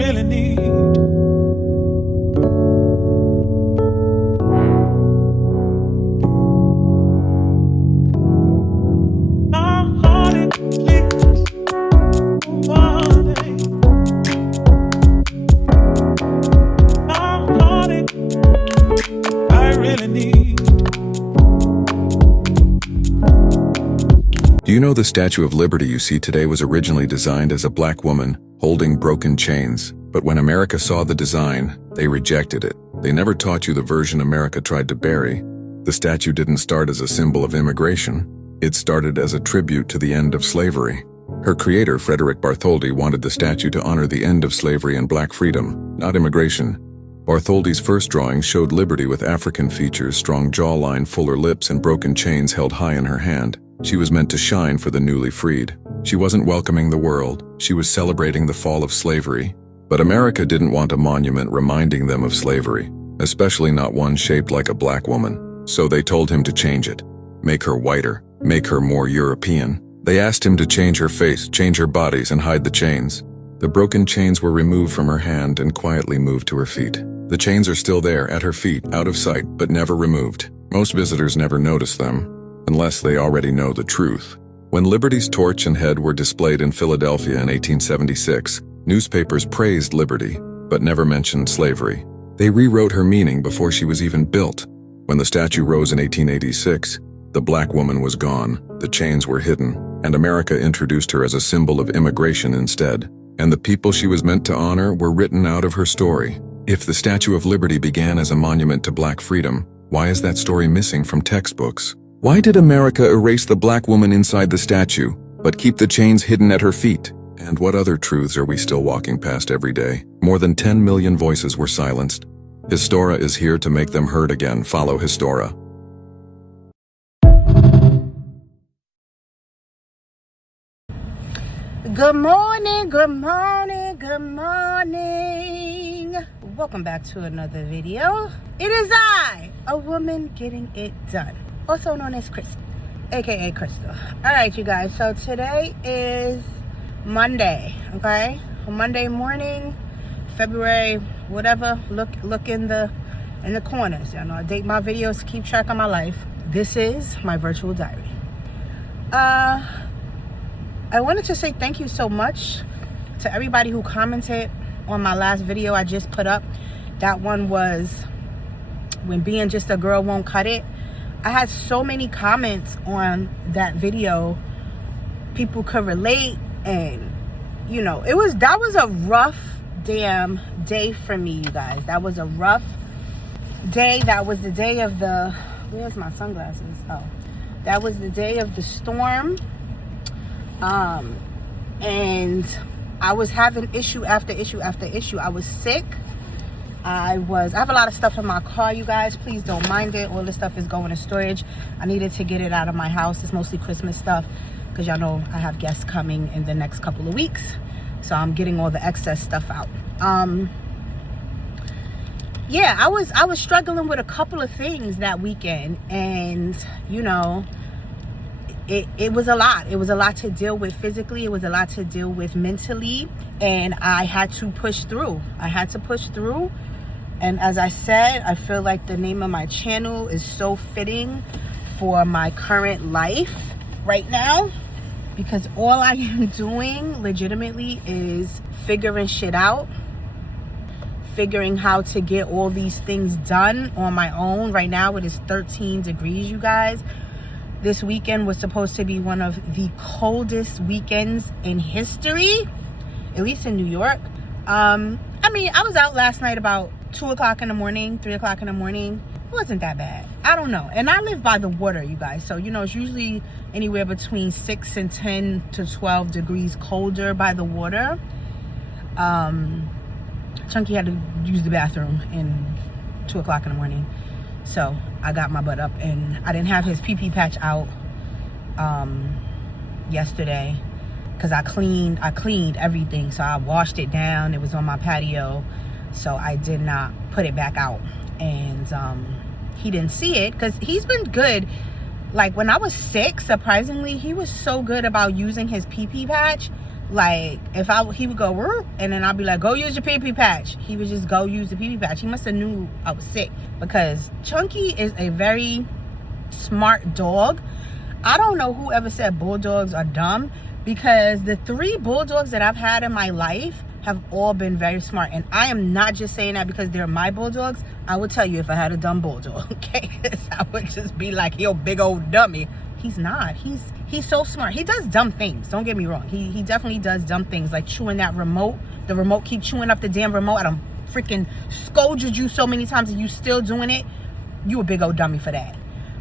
really need. My heart it bleeds one day. My heart it I really need. Do you know the Statue of Liberty you see today was originally designed as a black woman holding broken chains? But when America saw the design, they rejected it. They never taught you the version America tried to bury. The statue didn't start as a symbol of immigration. It started as a tribute to the end of slavery. Her creator, Frederick Bartholdi, wanted the statue to honor the end of slavery and black freedom, not immigration. Bartholdi's first drawing showed Liberty with African features, strong jawline, fuller lips, and broken chains held high in her hand. She was meant to shine for the newly freed. She wasn't welcoming the world. She was celebrating the fall of slavery. But America didn't want a monument reminding them of slavery, especially not one shaped like a black woman. So they told him to change it. Make her whiter. Make her more European. They asked him to change her face, change her bodies, and hide the chains. The broken chains were removed from her hand and quietly moved to her feet. The chains are still there, at her feet, out of sight, but never removed. Most visitors never notice them, unless they already know the truth. When Liberty's torch and head were displayed in Philadelphia in 1876, newspapers praised Liberty, but never mentioned slavery. They rewrote her meaning before she was even built. When the statue rose in 1886, the black woman was gone, the chains were hidden, and America introduced her as a symbol of immigration instead. And the people she was meant to honor were written out of her story. If the Statue of Liberty began as a monument to black freedom, why is that story missing from textbooks? Why did America erase the black woman inside the statue, but keep the chains hidden at her feet? And what other truths are we still walking past every day? More than 10 million voices were silenced. Histora is here to make them heard again. Follow Histora. Good morning, good morning, good morning. Welcome back to another video. It is I, a woman getting it done, also known as Chris, aka Crystal. All right, you guys, so today is Monday, okay? Monday morning, February, whatever. Look in the corners. You know, I date my videos to keep track of my life. This is my virtual diary. I wanted to say thank you so much to everybody who commented on my last video I just put up. That one was when being just a girl won't cut it. I had so many comments on that video. People could relate, and you know, that was a rough damn day for me, you guys. That was a rough day. That was the day of the, where's my sunglasses? Oh, that was the day of the storm. And I was having issue after issue after issue. I was sick. I have a lot of stuff in my car, you guys. Please don't mind it. All this stuff is going to storage. I needed to get it out of my house. It's mostly Christmas stuff, because y'all know I have guests coming in the next couple of weeks. So I'm getting all the excess stuff out. Yeah, I was struggling with a couple of things that weekend, and you know, it was a lot. It was a lot to deal with physically. It was a lot to deal with mentally. And I had to push through. And as I said, I feel like the name of my channel is so fitting for my current life right now. Because all I am doing legitimately is figuring shit out. Figuring how to get all these things done on my own. Right now it is 13 degrees, you guys. This weekend was supposed to be one of the coldest weekends in history, at least in New York. I mean, I was out last night about 2 o'clock in the morning, 3 o'clock in the morning. It wasn't that bad. I don't know. And I live by the water, you guys. So, you know, it's usually anywhere between 6 and 10 to 12 degrees colder by the water. Chunky had to use the bathroom in 2 o'clock in the morning. So I got my butt up, and I didn't have his pee-pee patch out yesterday because I cleaned everything. So I washed it down. It was on my patio. So I did not put it back out. And he didn't see it because he's been good. Like when I was sick, surprisingly, he was so good about using his pee-pee patch Like, he would go, "Whoop," and then I'd be like, "Go use your pee-pee patch." He would just go use the pee-pee patch. He must have knew I was sick, because Chunky is a very smart dog. I don't know who ever said bulldogs are dumb, because the 3 bulldogs that I've had in my life have all been very smart. And I am not just saying that because they're my bulldogs. I would tell you if I had a dumb bulldog, okay? Because I would just be like, "Yo, big old dummy." He's not. He's so smart. He does dumb things. Don't get me wrong. He definitely does dumb things, like chewing that remote. The remote, keep chewing up the damn remote. I done freaking scolded you so many times and you still doing it. You a big old dummy for that.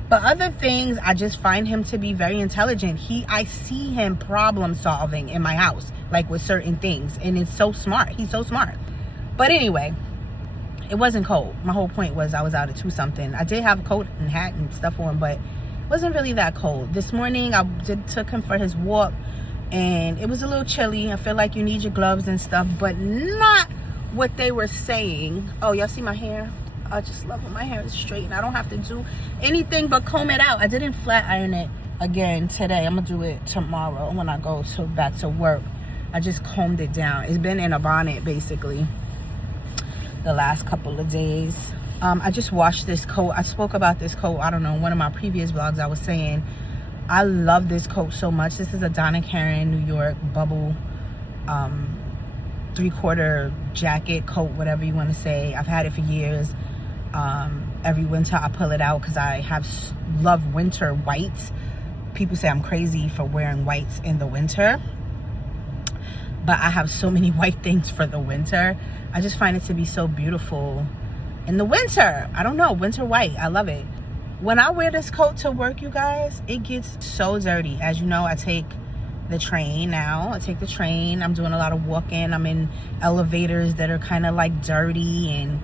But other things, I just find him to be very intelligent. I see him problem solving in my house, like with certain things. And it's so smart. He's so smart. But anyway, it wasn't cold. My whole point was I was out at 2-something. I did have a coat and hat and stuff on, but wasn't really that cold. This morning I took him for his walk, and it was a little chilly. I feel like you need your gloves and stuff, but not what they were saying. Oh, y'all see my hair? I just love when my hair is straight and I don't have to do anything but comb it out. I didn't flat iron it again today. I'm gonna do it tomorrow when I go back to work. I just combed it down. It's been in a bonnet basically the last couple of days. I just washed this coat. I spoke about this coat, I don't know, one of my previous vlogs. I was saying I love this coat so much. This is a Donna Karan New York bubble 3/4 jacket, coat, whatever you want to say. I've had it for years. Every winter I pull it out because I love winter whites. People say I'm crazy for wearing whites in the winter, but I have so many white things for the winter. I just find it to be so beautiful in the winter. I don't know, winter white, I love it. When I wear this coat to work, you guys, it gets so dirty. As you know, I take the train now. I take the train. I'm doing a lot of walking. I'm in elevators that are kind of like dirty, and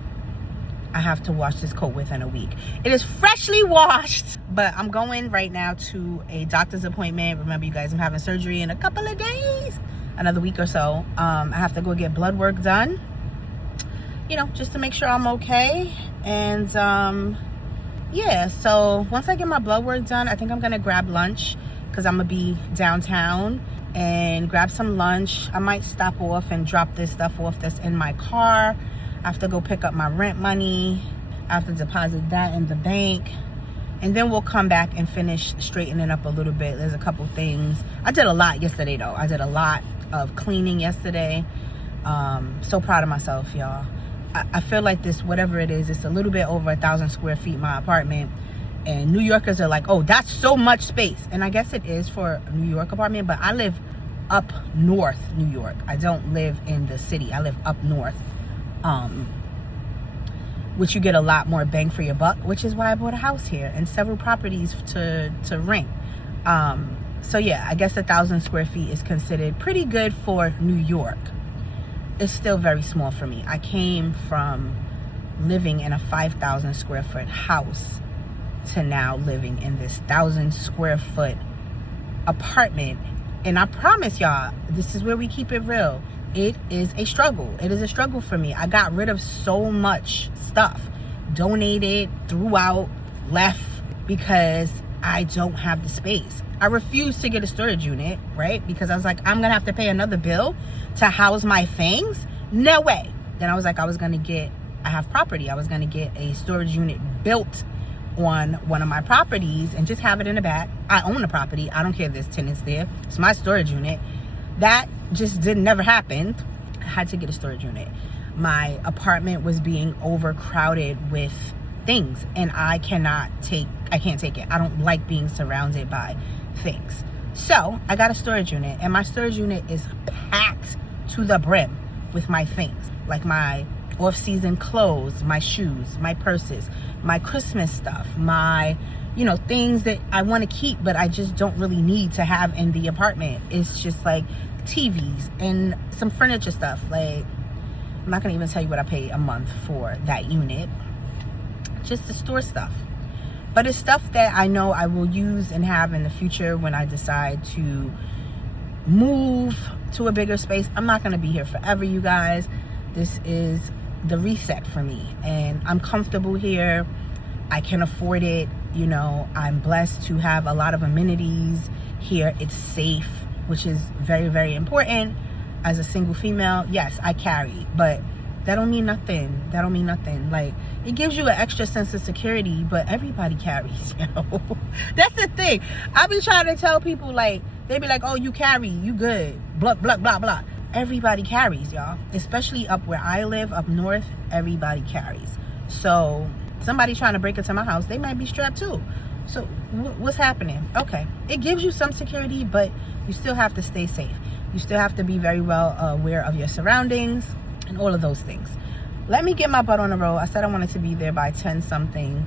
I have to wash this coat within a week. It is freshly washed, but I'm going right now to a doctor's appointment. Remember, you guys, I'm having surgery in a couple of days, another week or so. I have to go get blood work done, you know, just to make sure I'm okay. And yeah, so once I get my blood work done, I think I'm gonna grab lunch because I'm gonna be downtown, and grab some lunch. I might stop off and drop this stuff off that's in my car. I have to go pick up my rent money. I have to deposit that in the bank, and then we'll come back and finish straightening up a little bit. There's a couple things. I did a lot yesterday though. I did a lot of cleaning yesterday. So proud of myself, y'all. I feel like this, whatever it is, it's a little bit over 1,000 square feet, my apartment. And New Yorkers are like, "Oh, that's so much space." And I guess it is for a New York apartment, but I live up north New York. I don't live in the city. I live up north, which you get a lot more bang for your buck, which is why I bought a house here and several properties to rent. So yeah, I guess 1,000 square feet is considered pretty good for New York. It's still very small for me. I came from living in a 5,000 square foot house to now living in this 1,000 square foot apartment. And I promise y'all, this is where we keep it real. It is a struggle. It is a struggle for me. I got rid of so much stuff, donated, threw out, left, because I don't have the space. I refused to get a storage unit, right? Because I was like, I'm gonna have to pay another bill to house my things. No way. Then I was like, I have property. I was gonna get a storage unit built on one of my properties and just have it in the back. I own the property. I don't care if there's tenants there. It's my storage unit. That just never happened. I had to get a storage unit. My apartment was being overcrowded with things, and I can't take it. I don't like being surrounded by things. So I got a storage unit, and my storage unit is packed to the brim with my things, like my off-season clothes, my shoes, my purses, my Christmas stuff, my, things that I want to keep, but I just don't really need to have in the apartment. It's just like TVs and some furniture stuff. Like, I'm not going to even tell you what I pay a month for that unit, just to store stuff. But it's stuff that I know I will use and have in the future when I decide to move to a bigger space. I'm not going to be here forever, you guys. This is the reset for me, and I'm comfortable here. I can afford it. I'm blessed to have a lot of amenities here. It's safe, which is very, very important. as a single female, yes, I carry, but that don't mean nothing. That don't mean nothing. Like, it gives you an extra sense of security, but everybody carries, you know. That's the thing. I've been trying to tell people, like, they be like, oh, you carry, you good, blah, blah, blah, blah. Everybody carries, y'all. Especially up where I live, up north, everybody carries. So somebody trying to break into my house, they might be strapped too. So what's happening? Okay, it gives you some security, but you still have to stay safe. You still have to be very well aware of your surroundings and all of those things. Let me get my butt on the road. I said I wanted to be there by 10 something.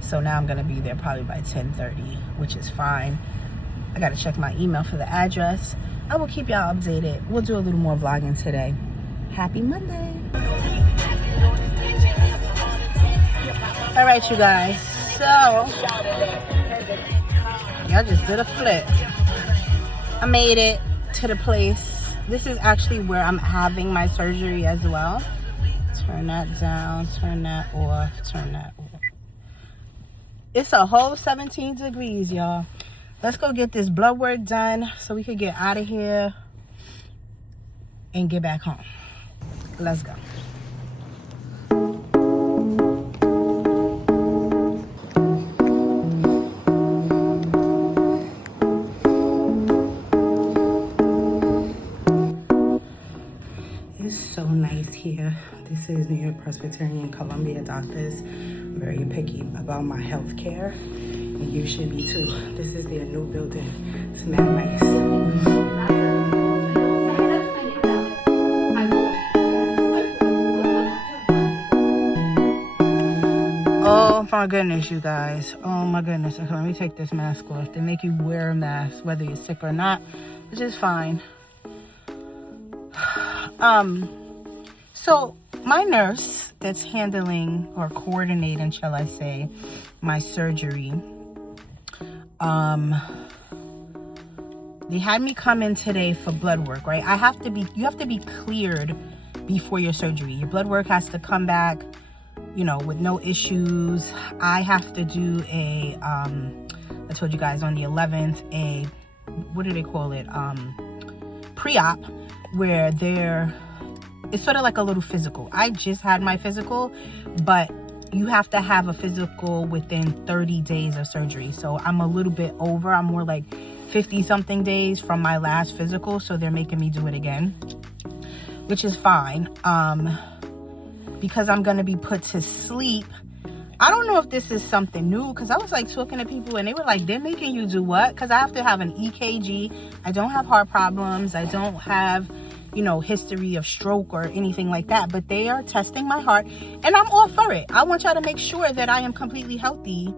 So now I'm gonna be there probably by 10:30, which is fine. I gotta check my email for the address. I will keep y'all updated. We'll do a little more vlogging today. Happy Monday. All right, you guys. So, y'all just did a flip. I made it to the place. This is actually where I'm having my surgery as well. Turn that down, turn that off, turn that off. It's a whole 17 degrees, y'all. Let's go get this blood work done so we could get out of here and get back home. Let's go. It's so nice here. This is New York Presbyterian Columbia Doctors. I'm very picky about my health care, and you should be too. This is their new building. It's mad nice. Oh my goodness, you guys. Oh my goodness. Okay, let me take this mask off. They make you wear a mask whether you're sick or not, which is fine. So my nurse that's handling or coordinating, shall I say, my surgery, they had me come in today for blood work, right? You have to be cleared before your surgery. Your blood work has to come back, you know, with no issues. I have to do I told you guys on the 11th, what do they call it? Pre-op, where it's sort of like a little physical. I just had my physical, but you have to have a physical within 30 days of surgery. So I'm a little bit over. I'm more like 50 something days from my last physical. So they're making me do it again, which is fine. Because I'm going to be put to sleep. I don't know if this is something new, because I was like talking to people and they were like, they're making you do what? Because I have to have an EKG. I don't have heart problems. I don't have, you know, history of stroke or anything like that, but they are testing my heart and I'm all for it. I want y'all to make sure that I am completely healthy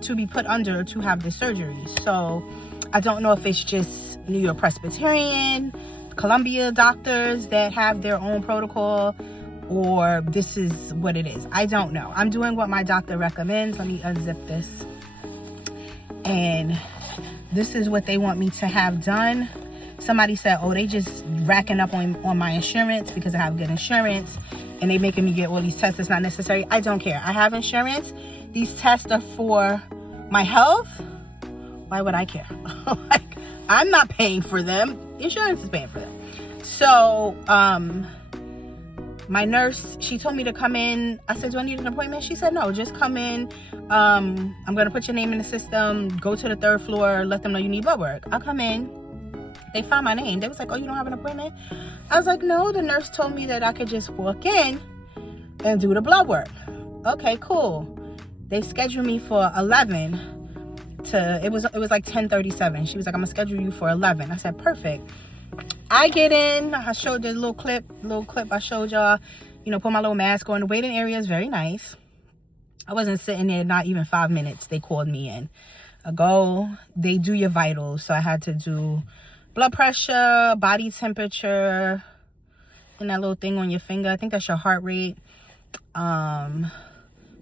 to be put under to have this surgery. So I don't know if it's just New York Presbyterian, Columbia doctors that have their own protocol, or this is what it is. I don't know. I'm doing what my doctor recommends. Let me unzip this. And this is what they want me to have done. Somebody said, oh, they just racking up on my insurance because I have good insurance and they making me get all these tests that's not necessary. I don't care. I have insurance. These tests are for my health. Why would I care? Like, I'm not paying for them. Insurance is paying for them. So, my nurse, she told me to come in. I said, do I need an appointment? She said, no, just come in. I'm going to put your name in the system. Go to the 3rd floor. Let them know you need blood work. I'll come in. They found my name. They was like, oh, you don't have an appointment? I was like, no, the nurse told me that I could just walk in and do the blood work. Okay, cool. They scheduled me for 11 it was like 10:37. She was like, I'm gonna schedule you for 11. I said, perfect. I get in, I showed the little clip I showed y'all, you know, put my little mask on. The waiting area is very nice. I wasn't sitting there not even 5 minutes. They called me in. They do your vitals. So I had to do blood pressure, body temperature, and that little thing on your finger. I think that's your heart rate.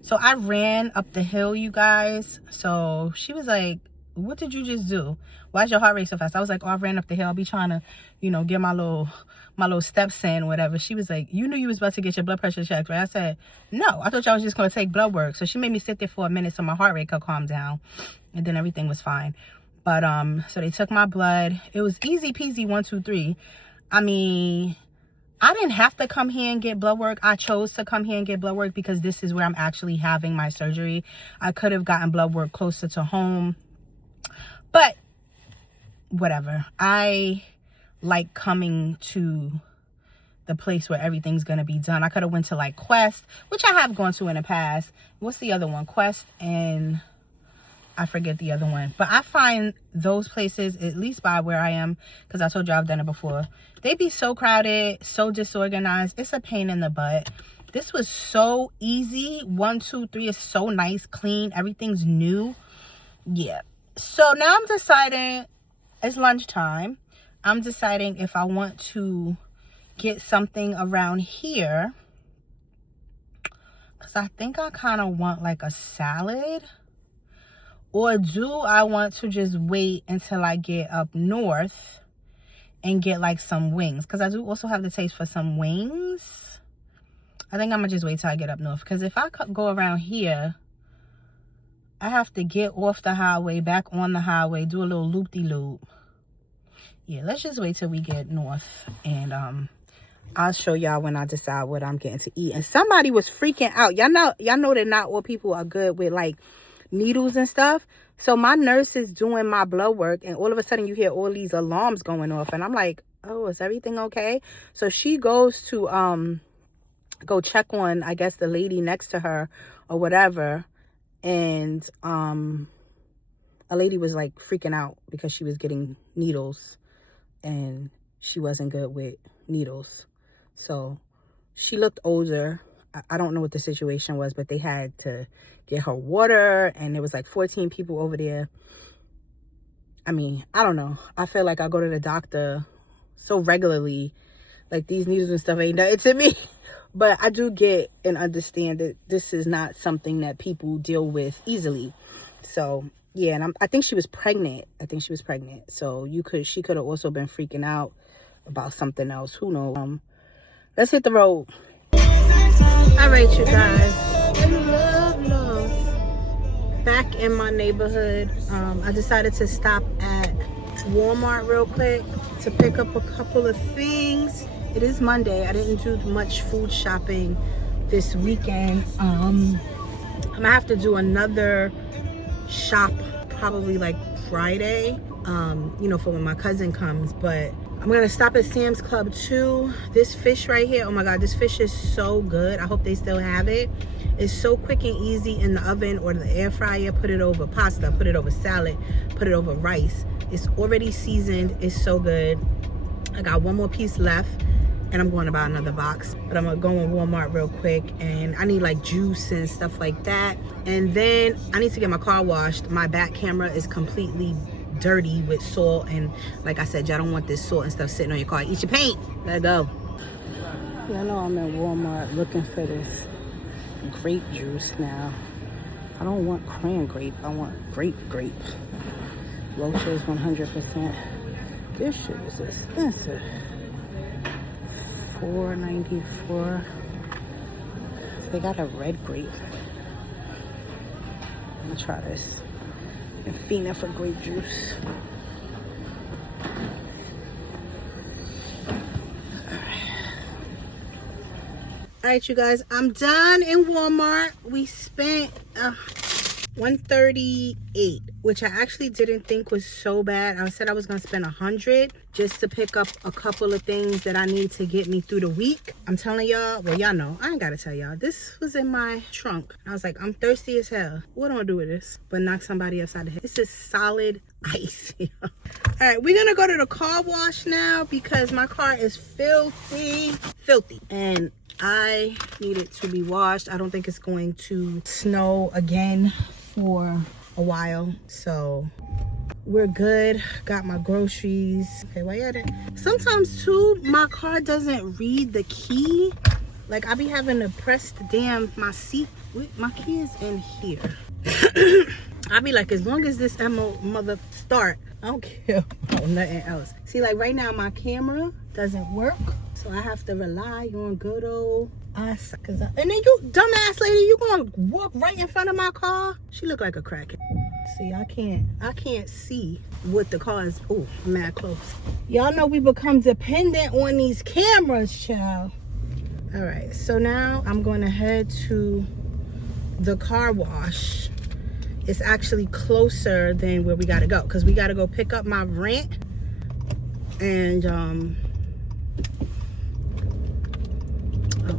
So I ran up the hill, you guys. So she was like, what did you just do? Why's your heart rate so fast? I was like, oh, I ran up the hill. I'll be trying to, you know, get my little steps in, whatever. She was like, you knew you was about to get your blood pressure checked, right? I said, no, I thought y'all was just going to take blood work. So she made me sit there for a minute so my heart rate could calm down. And then everything was fine. But, so they took my blood. It was easy peasy, 1, 2, 3. I mean, I didn't have to come here and get blood work. I chose to come here and get blood work because this is where I'm actually having my surgery. I could have gotten blood work closer to home, but whatever. I like coming to the place where everything's gonna be done. I could have went to like Quest, which I have gone to in the past. What's the other one? Quest, and I forget the other one. But I find those places, at least by where I am, because I told you I've done it before, they be so crowded, so disorganized. It's a pain in the butt. This was so easy. 1, 2, 3 is so nice, clean. Everything's new. Yeah. So now I'm deciding, it's lunchtime. I'm deciding if I want to get something around here, because I think I kind of want like a salad. Or do I want to just wait until I get up north and get like some wings? Because I do also have the taste for some wings. I think I'm going to just wait till I get up north. Because if I go around here, I have to get off the highway, back on the highway, do a little loop-de-loop. Yeah, let's just wait till we get north. And I'll show y'all when I decide what I'm getting to eat. And somebody was freaking out. Y'all know that not all people are good with like needles and stuff. So my nurse is doing my blood work, and all of a sudden you hear all these alarms going off, and I'm like, oh, is everything okay? So she goes to go check on, I guess, the lady next to her or whatever, and a lady was like freaking out because she was getting needles and she wasn't good with needles. So she looked older. I don't know what the situation was, but they had to get her water, and there was like 14 people over there. I mean, I don't know. I feel like I go to the doctor so regularly, like these needles and stuff ain't nothing to me. But I do get and understand that this is not something that people deal with easily. So yeah, and I think she was pregnant. So she could have also been freaking out about something else. Who knows? Let's hit the road. All right, you guys. Back in my neighborhood, I decided to stop at Walmart real quick to pick up a couple of things. It is Monday. I didn't do much food shopping this weekend. I'm gonna have to do another shop probably like Friday, for when my cousin comes. But I'm gonna stop at Sam's Club too. This fish right here, oh my god, this fish is so good. I hope they still have it. It's so quick and easy in the oven or the air fryer. Put it over pasta, put it over salad, put it over rice. It's already seasoned. It's so good. I got one more piece left, and I'm going to buy another box. But I'm gonna go in Walmart real quick, and I need like juice and stuff like that. And then I need to get my car washed. My back camera is completely dirty with salt, and like I said, y'all don't want this salt and stuff sitting on your car. Eat your paint. Let go. Y'all know I'm in Walmart looking for this grape juice now. I don't want cran grape. I want grape. Roche's 100%. This shit is expensive. $4.94. They got a red grape. I'm gonna try this. I'm fiending for grape juice. All right, you guys, I'm done in Walmart. We spent $138, which I actually didn't think was so bad. I said I was gonna spend $100 just to pick up a couple of things that I need to get me through the week. I'm telling y'all, well, y'all know, I ain't gotta tell y'all, this was in my trunk. I was like, I'm thirsty as hell. What am I do with this? But knock somebody upside the head. This is solid ice. All right, we're gonna go to the car wash now because my car is filthy. And I need it to be washed. I don't think it's going to snow again for a while, so we're good. Got my groceries. Okay, why you sometimes too my car doesn't read the key. Like I be having to press the my seat. My key is in here. I be like, as long as this mother start, I don't care about nothing else. See, like right now, my camera doesn't work. So I have to rely on good old eyesight. And then you, dumbass lady, you gonna walk right in front of my car? She look like a crackhead. See, I can't see what the car is. Oh, mad close. Y'all know we become dependent on these cameras, child. All right, so now I'm going to head to the car wash. It's actually closer than where we gotta go, because we gotta go pick up my rent. And oh,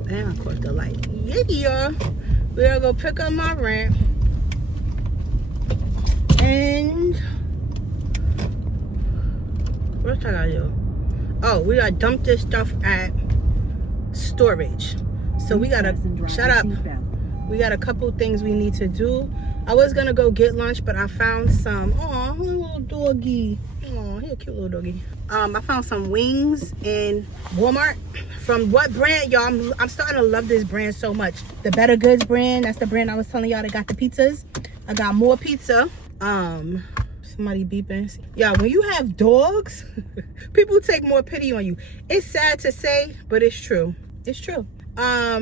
and I caught the light. Yeah, we gotta go pick up my rent. And what I gotta do? Oh, we gotta dump this stuff at storage. So we gotta shut up. We got a couple things we need to do. I was gonna go get lunch, but I found some. Oh, little doggy. Oh, he's a cute little doggy. I found some wings in Walmart. From what brand, y'all? I'm starting to love this brand so much. The Better Goods brand. That's the brand I was telling y'all that got the pizzas. I got more pizza. Somebody beeping. Yeah, when you have dogs, people take more pity on you. It's sad to say, but it's true. It's true. I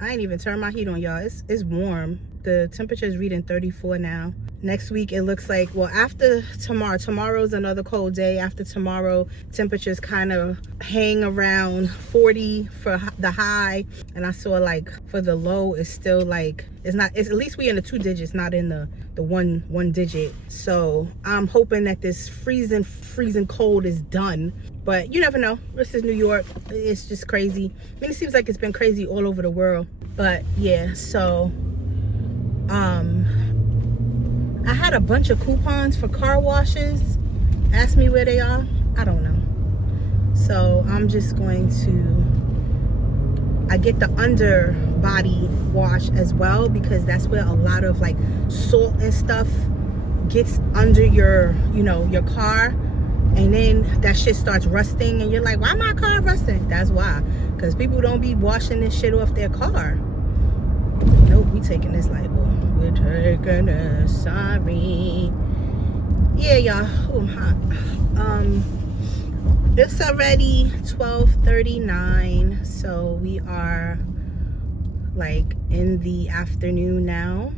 ain't even turned my heat on, y'all. It's warm. The temperature is reading 34 now. Next week it looks like, well, after tomorrow's another cold day. After tomorrow, temperatures kind of hang around 40 for the high, and I saw like for the low it's still like, it's at least we in the 2 digits, not in the one digit. So I'm hoping that this freezing cold is done, but you never know. This is New York. It's just crazy. I mean, it seems like it's been crazy all over the world, but yeah. So I had a bunch of coupons for car washes. Ask me where they are. I don't know. So I'm just going to, I get the underbody wash as well, because that's where a lot of like salt and stuff gets under your, your car, and then that shit starts rusting and you're like, why my car rusting? That's why, because people don't be washing this shit off their car. Nope, we taking this label. We're taking it, sorry. Yeah, y'all. Oh, I'm hot. It's already 12:39, so we are like in the afternoon now.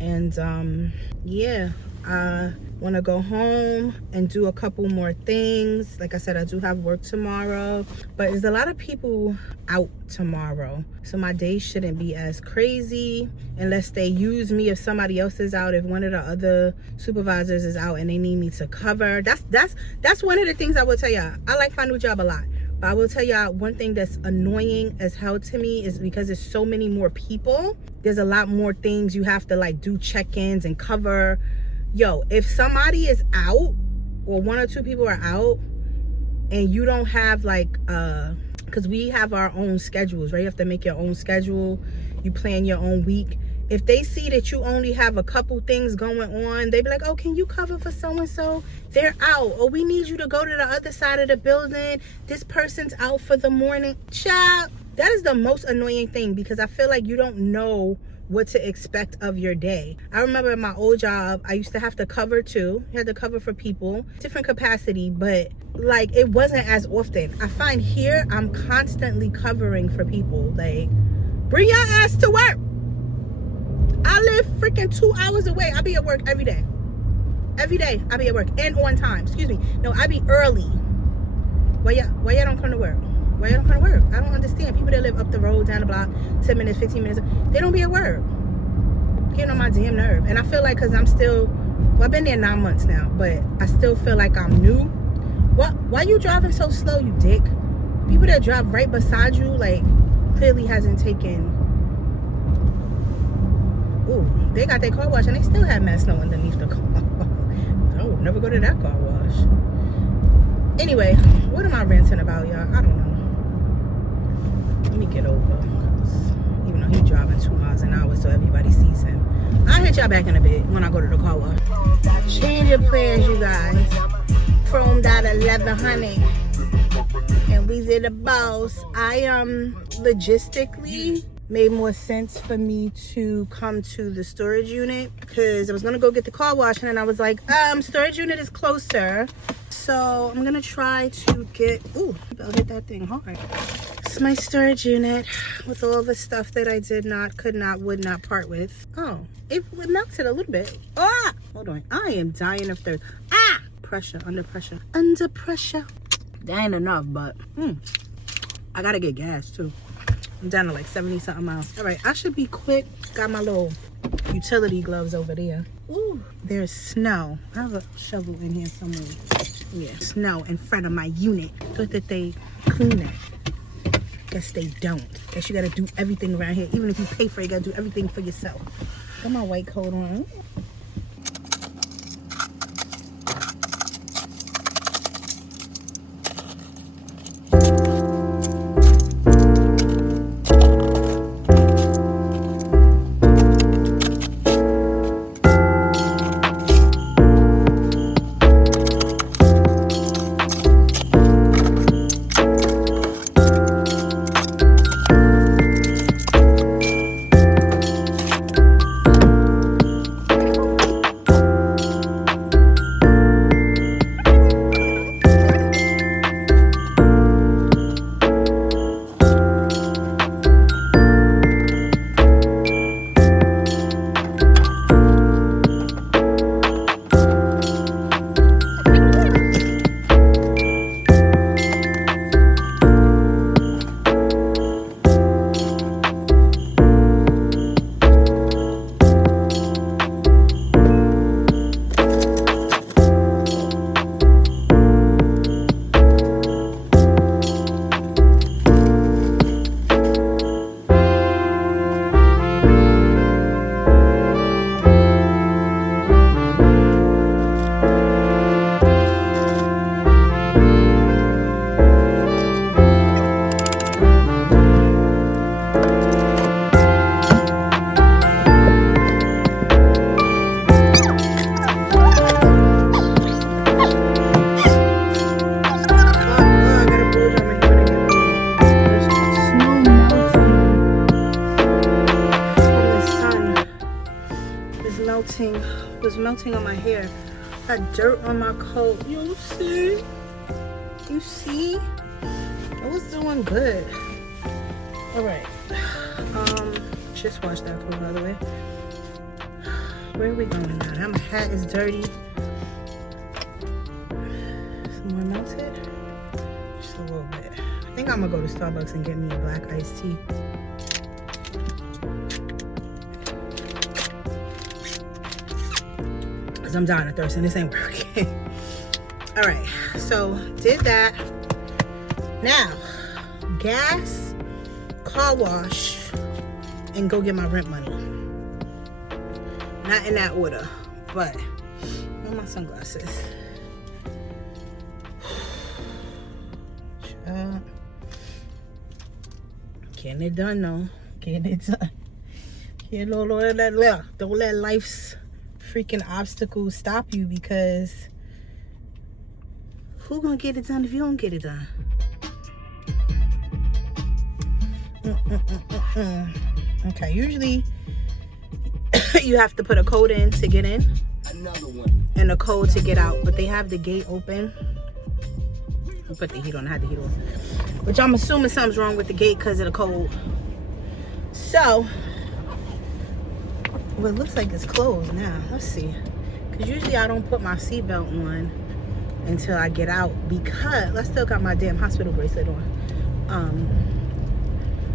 And yeah, I want to go home and do a couple more things. Like I said, I do have work tomorrow, but there's a lot of people out tomorrow, so my day shouldn't be as crazy unless they use me. If somebody else is out, if one of the other supervisors is out and they need me to cover, that's one of the things I will tell y'all. I like my new job a lot, but I will tell y'all one thing that's annoying as hell to me is because there's so many more people, there's a lot more things you have to like do check-ins and cover. Yo, if somebody is out, or 1 or 2 people are out, and you don't have like because we have our own schedules, right? You have to make your own schedule, you plan your own week. If they see that you only have a couple things going on, they be like, oh, can you cover for so and so? They're out. Or we need you to go to the other side of the building, this person's out for the morning. Child, that is the most annoying thing, because I feel like you don't know what to expect of your day. I remember in my old job, I used to have to cover too. I had to cover for people, different capacity, but like it wasn't as often. I find here, I'm constantly covering for people. Like, bring your ass to work. I live freaking 2 hours away. I be at work every day. Every day I be at work, and on time. Excuse me. No, I be early. Why y'all don't come to work? Why y'all don't come to work? I don't understand. People that live up the road, down the block, 10 minutes, 15 minutes, they don't be at work. Getting on my damn nerve. And I feel like, because I'm still, well, I've been there 9 months now, but I still feel like I'm new. Why you driving so slow, you dick? People that drive right beside you, like, clearly hasn't taken. Ooh, they got their car wash and they still have mad snow underneath the car. I would never go to that car wash. Anyway, what am I ranting about, y'all? I don't know. Let me get over. Even though he's driving 2 miles an hour, so everybody sees him. I'll hit y'all back in a bit when I go to the car wash. Change your plans, you guys. Chromed out 1100. And we did the boss. I logistically, made more sense for me to come to the storage unit because I was gonna go get the car wash, and then I was like, storage unit is closer. So I'm gonna try to get, ooh, I'll hit that thing hard. It's my storage unit with all the stuff that I did not, could not, would not part with. Oh, it melted a little bit. Ah, hold on, I am dying of thirst. Ah, pressure, under pressure, under pressure. That ain't enough, but I gotta get gas too. I'm down to like 70 something miles. All right, I should be quick. Got my little utility gloves over there. Ooh, there's snow. I have a shovel in here somewhere. Yeah, snow in front of my unit. Thought that they clean it. Guess they don't. Guess you gotta do everything around here. Even if you pay for it, you gotta do everything for yourself. Got my white coat on. Was melting on my hair. Got dirt on my coat. You see? You see? I was doing good. Alright. Just washed that coat, by the way. Where are we going now? My hat is dirty. Some more melted? Just a little bit. I think I'm gonna go to Starbucks and get me a black iced tea. I'm dying of thirst and this ain't working. All right, so did that. Now, gas, car wash, and go get my rent money. Not in that order, but where are my sunglasses? Getting it done though. Getting it done. Don't let life's freaking obstacles stop you, because who gonna get it done if you don't get it done? Okay, usually you have to put a code in to get in. Another one. And a code to get out, but they have the gate open. I'll put the heat on, I had the heat on. Which I'm assuming something's wrong with the gate because of the code. So, well, it looks like it's closed now. Let's see. Because usually I don't put my seatbelt on until I get out, because I still got my damn hospital bracelet on.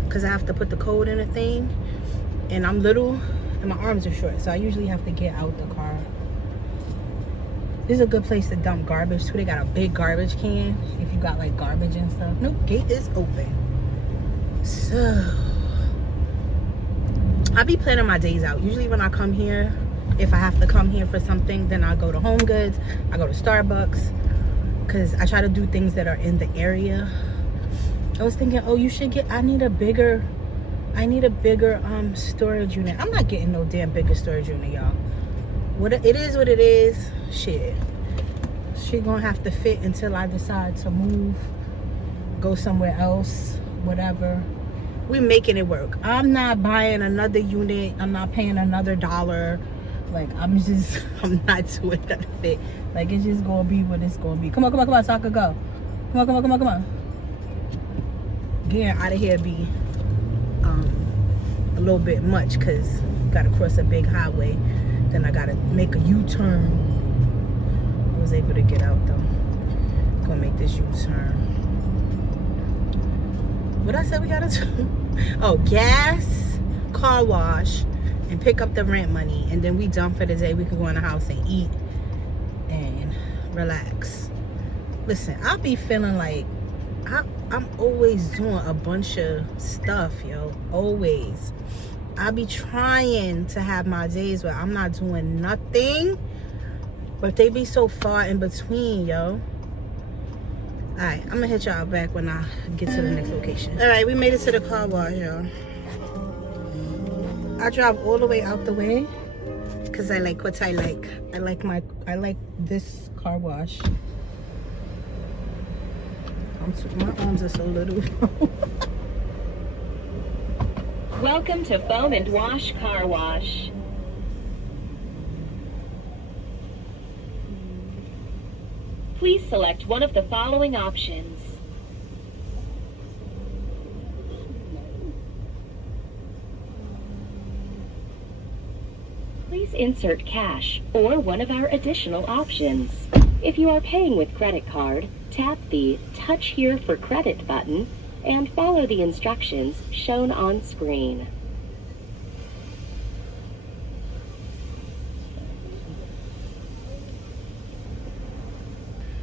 Because I have to put the code in a thing. And I'm little and my arms are short. So I usually have to get out the car. This is a good place to dump garbage too. They got a big garbage can if you got like garbage and stuff. Nope, gate is open. So I be planning my days out. Usually when I come here, if I have to come here for something, then I go to Home Goods, I go to Starbucks, because I try to do things that are in the area. I was thinking, oh, you should get, I need a bigger storage unit. I'm not getting no damn bigger storage unit, y'all. It is what it is. Shit gonna have to fit until I decide to move, go somewhere else, whatever. we're making it work. I'm not buying another unit. I'm not paying another $1. Like, I'm not doing none of it. Like, it's just gonna be what it's gonna be. Come on, so I could go. Come on. Getting out of here be a little bit much, because gotta cross a big highway. Then I gotta make a U-turn. I was able to get out though. Gonna make this U-turn. What I said we gotta do? Oh, gas, car wash, and pick up the rent money, and then we done for the day. We could go in the house and eat and relax. Listen, I'll be feeling like I'm always doing a bunch of stuff, yo. Always. I be trying to have my days where I'm not doing nothing, but they be so far in between, yo. Alright, I'm gonna hit y'all back when I get to the next location. Alright, we made it to the car wash, y'all. I drive all the way out the way because I like what I like. I like this car wash. My arms are so little. Welcome to Foam and Wash Car Wash. Please select one of the following options. Please insert cash or one of our additional options. If you are paying with credit card, tap the Touch Here for Credit button and follow the instructions shown on screen.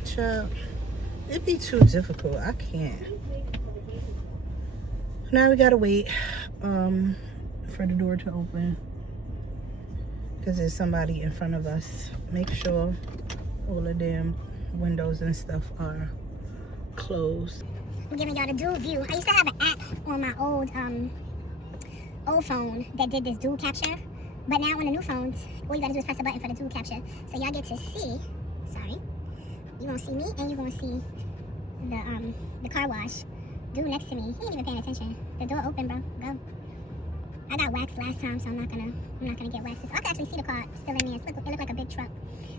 Child, it'd be too difficult. I can't. Now we gotta wait for the door to open because there's somebody in front of us. Make sure all the damn windows and stuff are closed. I'm giving y'all the dual view. I used to have an app on my old phone that did this dual capture, but now on the new phones, all you gotta do is press a button for the dual capture. So y'all get to see. Sorry, you gonna see me and you gonna see the car wash dude next to me. He ain't even paying attention. The door open, bro. Go. I got waxed last time, so I'm not gonna get waxed. So I can actually see the car still in there. It look like a big truck.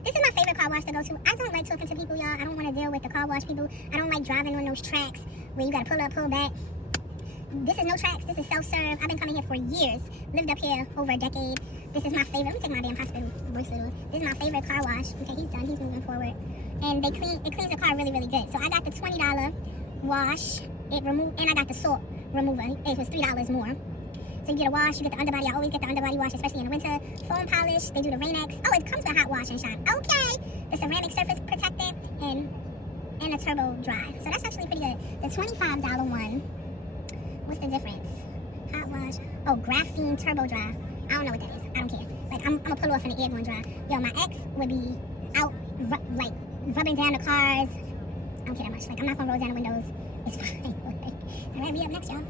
This is my favorite car wash to go to. I don't like talking to people, y'all. I don't want to deal with the car wash people. I don't like driving on those tracks where you gotta pull up, pull back. This is no tracks. This is self-serve. I've been coming here for years. Lived up here over a decade. This is my favorite. Let me take my damn hospital bracelet off. This is my favorite car wash. Okay, he's done. He's moving forward. And it cleans the car really, really good. So I got the $20 wash. And I got the salt remover. It was $3 more. So you get a wash, you get the underbody. I always get the underbody wash, especially in the winter. Foam polish, they do the Rain-X. Oh, it comes with hot wash and shine. Okay. The ceramic surface protectant and a turbo dry. So that's actually pretty good. The $25 one, what's the difference? Hot wash. Oh, graphene turbo dry. I don't know what that is. I don't care. Like, I'm gonna pull off and the air going dry. Yo, my ex would be out, like, rubbing down the cars. I don't care that much. Like, I'm not gonna roll down the windows. It's fine. Alright, we up next, y'all.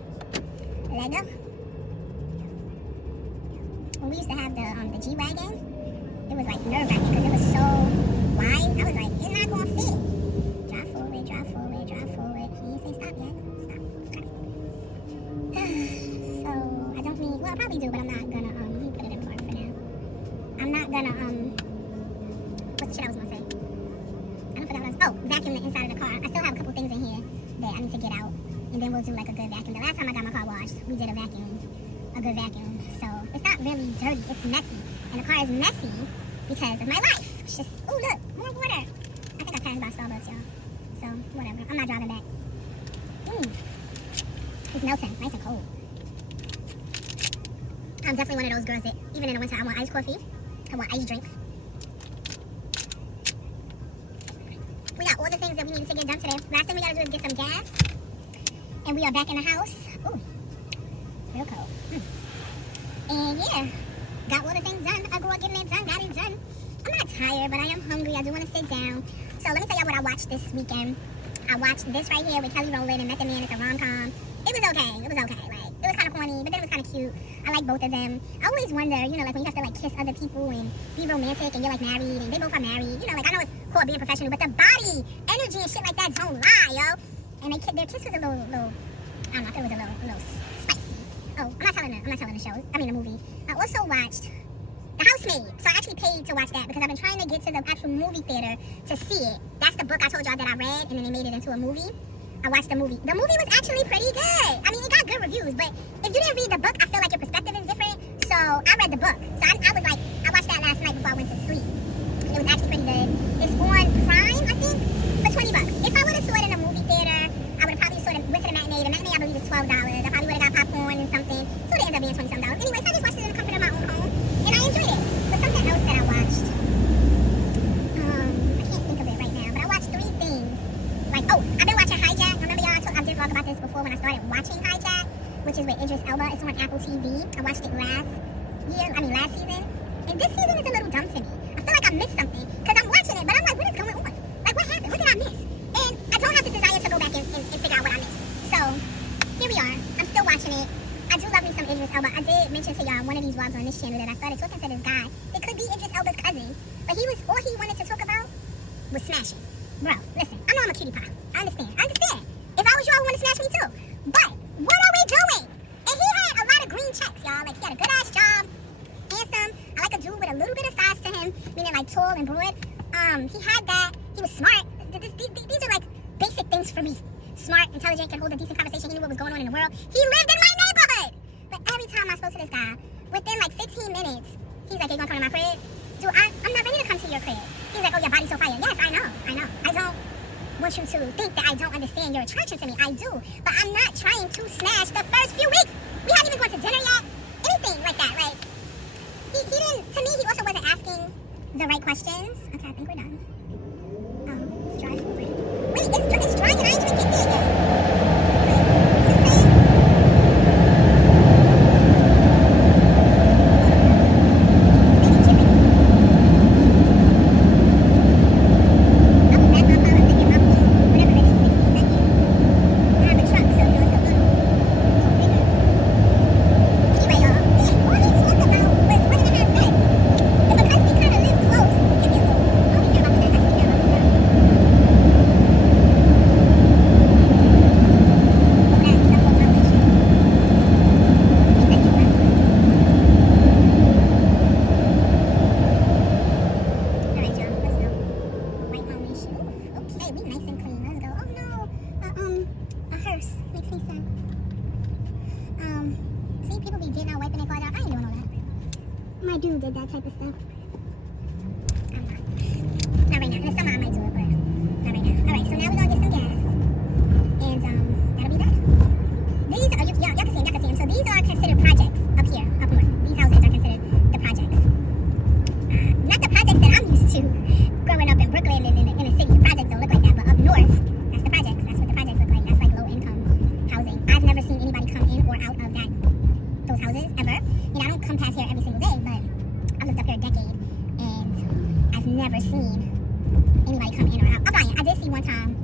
Let go. When we used to have the G-Wagon, it was like nerve-wracking because it was so wide. I was like, it's not gonna fit. Drive forward. He didn't say stop yet. Stop. Okay. So I don't mean, well, I probably do, but I'm not gonna let me put it in park for now. I'm not gonna what's the shit I was gonna say? I don't forget what I was. Oh, vacuum the inside of the car. I still have a couple things in here that I need to get out, and then we'll do like a good vacuum. The last time I got my car washed, we did a good vacuum. So it's not really dirty, it's messy. And the car is messy because of my life. It's just, oh look, more water. I think I passed by Starbucks, y'all. So whatever, I'm not driving back. It's melting, nice and cold. I'm definitely one of those girls that even in the winter I want iced coffee. I want iced drinks. We got all the things that we needed to get done today. Last thing we gotta do is get some gas. And we are back in the house. Ooh, real cold. And yeah, got all the things done. I grew up getting it done, got it done. I'm not tired, but I am hungry. I do want to sit down. So let me tell y'all what I watched this weekend. I watched this right here with Kelly Rowland and Method Man. It's a rom-com. It was okay. Like, it was kind of corny, but then it was kind of cute. I like both of them. I always wonder, you know, like when you have to like kiss other people and be romantic and you're like married and they both are married. You know, like I know it's called being professional, but the body, energy and shit like that don't lie, yo. And their kiss was a little, I don't know, I thought it was a little spicy. I'm not telling the show. I mean the movie. I also watched The Housemaid. So I actually paid to watch that because I've been trying to get to the actual movie theater to see it. That's the book I told y'all that I read, and then they made it into a movie. I watched the movie. The movie was actually pretty good. I mean, it got good reviews, but if you didn't read the book, I feel like your perspective is different. So I read the book. So I was like, I watched that last night before I went to sleep. It was actually pretty good. It's on Prime, I think, for $20. If I would have saw it in a movie theater, I would have probably went to the matinee. The matinee, I believe, is $12. I probably would have got popcorn and something. So it ended up being $20-some. Anyway, so I just watched it in the comfort of my own home, and I enjoyed it. But something else that I watched, I can't think of it right now, but I watched 3 things. Like, I've been watching Hijack. Remember y'all, I did vlog about this before when I started watching Hijack, which is with Idris Elba. It's on Apple TV. I watched it last season. And this season is a little dumb to me. I feel like I missed something because I'm watching it, but I'm like, what is going on? Like, what happened? What did I miss? And I don't have the desire to go back and figure out what I missed. So, here we are. I'm still watching it. I do love me some Idris Elba. I did mention to y'all one of these vlogs on this channel that I started talking to this guy. It could be Idris Elba's cousin, but all he wanted to talk about was smashing. Bro, listen, I know I'm a cutie pie. I understand. If I was you, I would want to smash me too. But, what are we doing? And he had a lot of green checks, y'all. Like, he had a good-ass job, handsome. I like a dude with a little bit of size to him, meaning like tall and broad. He had that. He was smart. These are like basic things for me. Smart, intelligent, can hold a decent conversation. He knew what was going on in the world. He lived in my neighborhood. But every time I spoke to this guy, within like 15 minutes, he's like, "Hey, you gonna come to my crib?" Dude, I'm not ready to come to your crib. He's like, "Oh, your body's so fire." Yes, I know. I don't want you to think that I don't understand your attraction to me. I do. But I'm not trying to smash the first few weeks. We haven't even gone to dinner yet. Anything like that. Like, he didn't, to me, he also wasn't asking the right questions. Okay, I think we're done. Let's drive forward. Wait, it's drying and I ain't even get there yet. My dude did that type of stuff. I'm not. Not right now. In the summer I might do it, but not right now. Alright, so now we're gonna get some gas. And that'll be that. These are y'all can see them. So these are considered projects up here, up north. These houses are considered the projects. Not the projects that I'm used to growing up in Brooklyn and in the city. Projects don't look like that, but up north, that's the projects. That's what the projects look like. That's like low income housing. I've never seen anybody come in or out of those houses ever. You know, I don't come past here every single day, but I've lived up here a decade and I've never seen anybody come in or out. I'm lying. I did see one time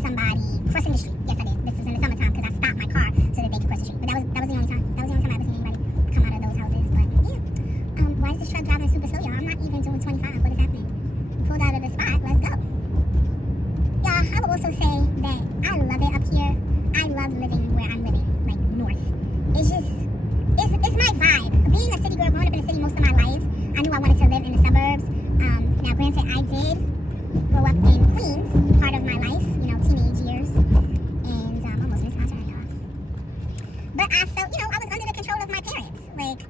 somebody crossing the street. Yes, I did. This was in the summertime because I stopped my car so that they could cross the street. But that was the only time. That was the only time I ever seen anybody come out of those houses. But yeah. Why is this truck driving super slow, y'all? I'm not even doing 25. What is happening? Pulled out of the spot. Let's go. Y'all, I would also say that I love it up here. I love living where I'm living, like north. It's just, it's my vibe. Being a city girl, growing up in the city most of my life, I knew I wanted to live in the suburbs. Now, granted, I did grow up in Queens, part of my life, you know, teenage years, and almost missed my turn, y'all. But I felt, you know, I was under the control of my parents, like,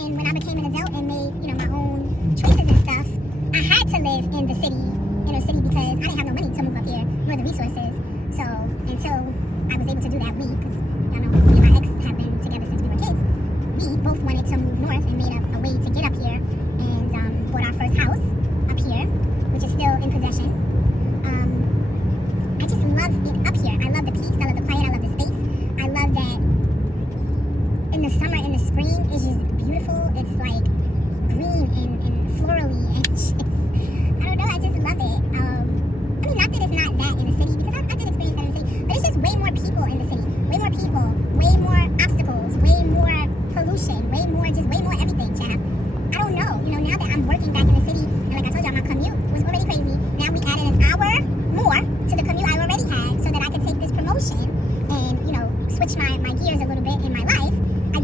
and when I became an adult and made, you know, my own choices and stuff, I had to live in the city, inner city, because I didn't have no money to move up here, nor the resources. So until I was able to do that, because y'all know, me and my ex have been together since we were kids. We both wanted to move north and made a way to get up here and bought our first house up here, which is still in possession. I just love it up here. I love the peace, I love the quiet, I love the space. I love that in the summer, in the spring, it's just beautiful. It's like green and florally and I don't know, I just love it. I mean, not that it's not that in the city, because I did experience that in the city, but it's just way more people in the city. Way more people, way more obstacles, way more pollution, way more everything, chap. I don't know. You know, now that I'm working back in the city, and like I told y'all, my commute was already crazy. Now we added an hour more to the commute I already had so that I could take this promotion and, you know, switch my gears a little bit in my life. I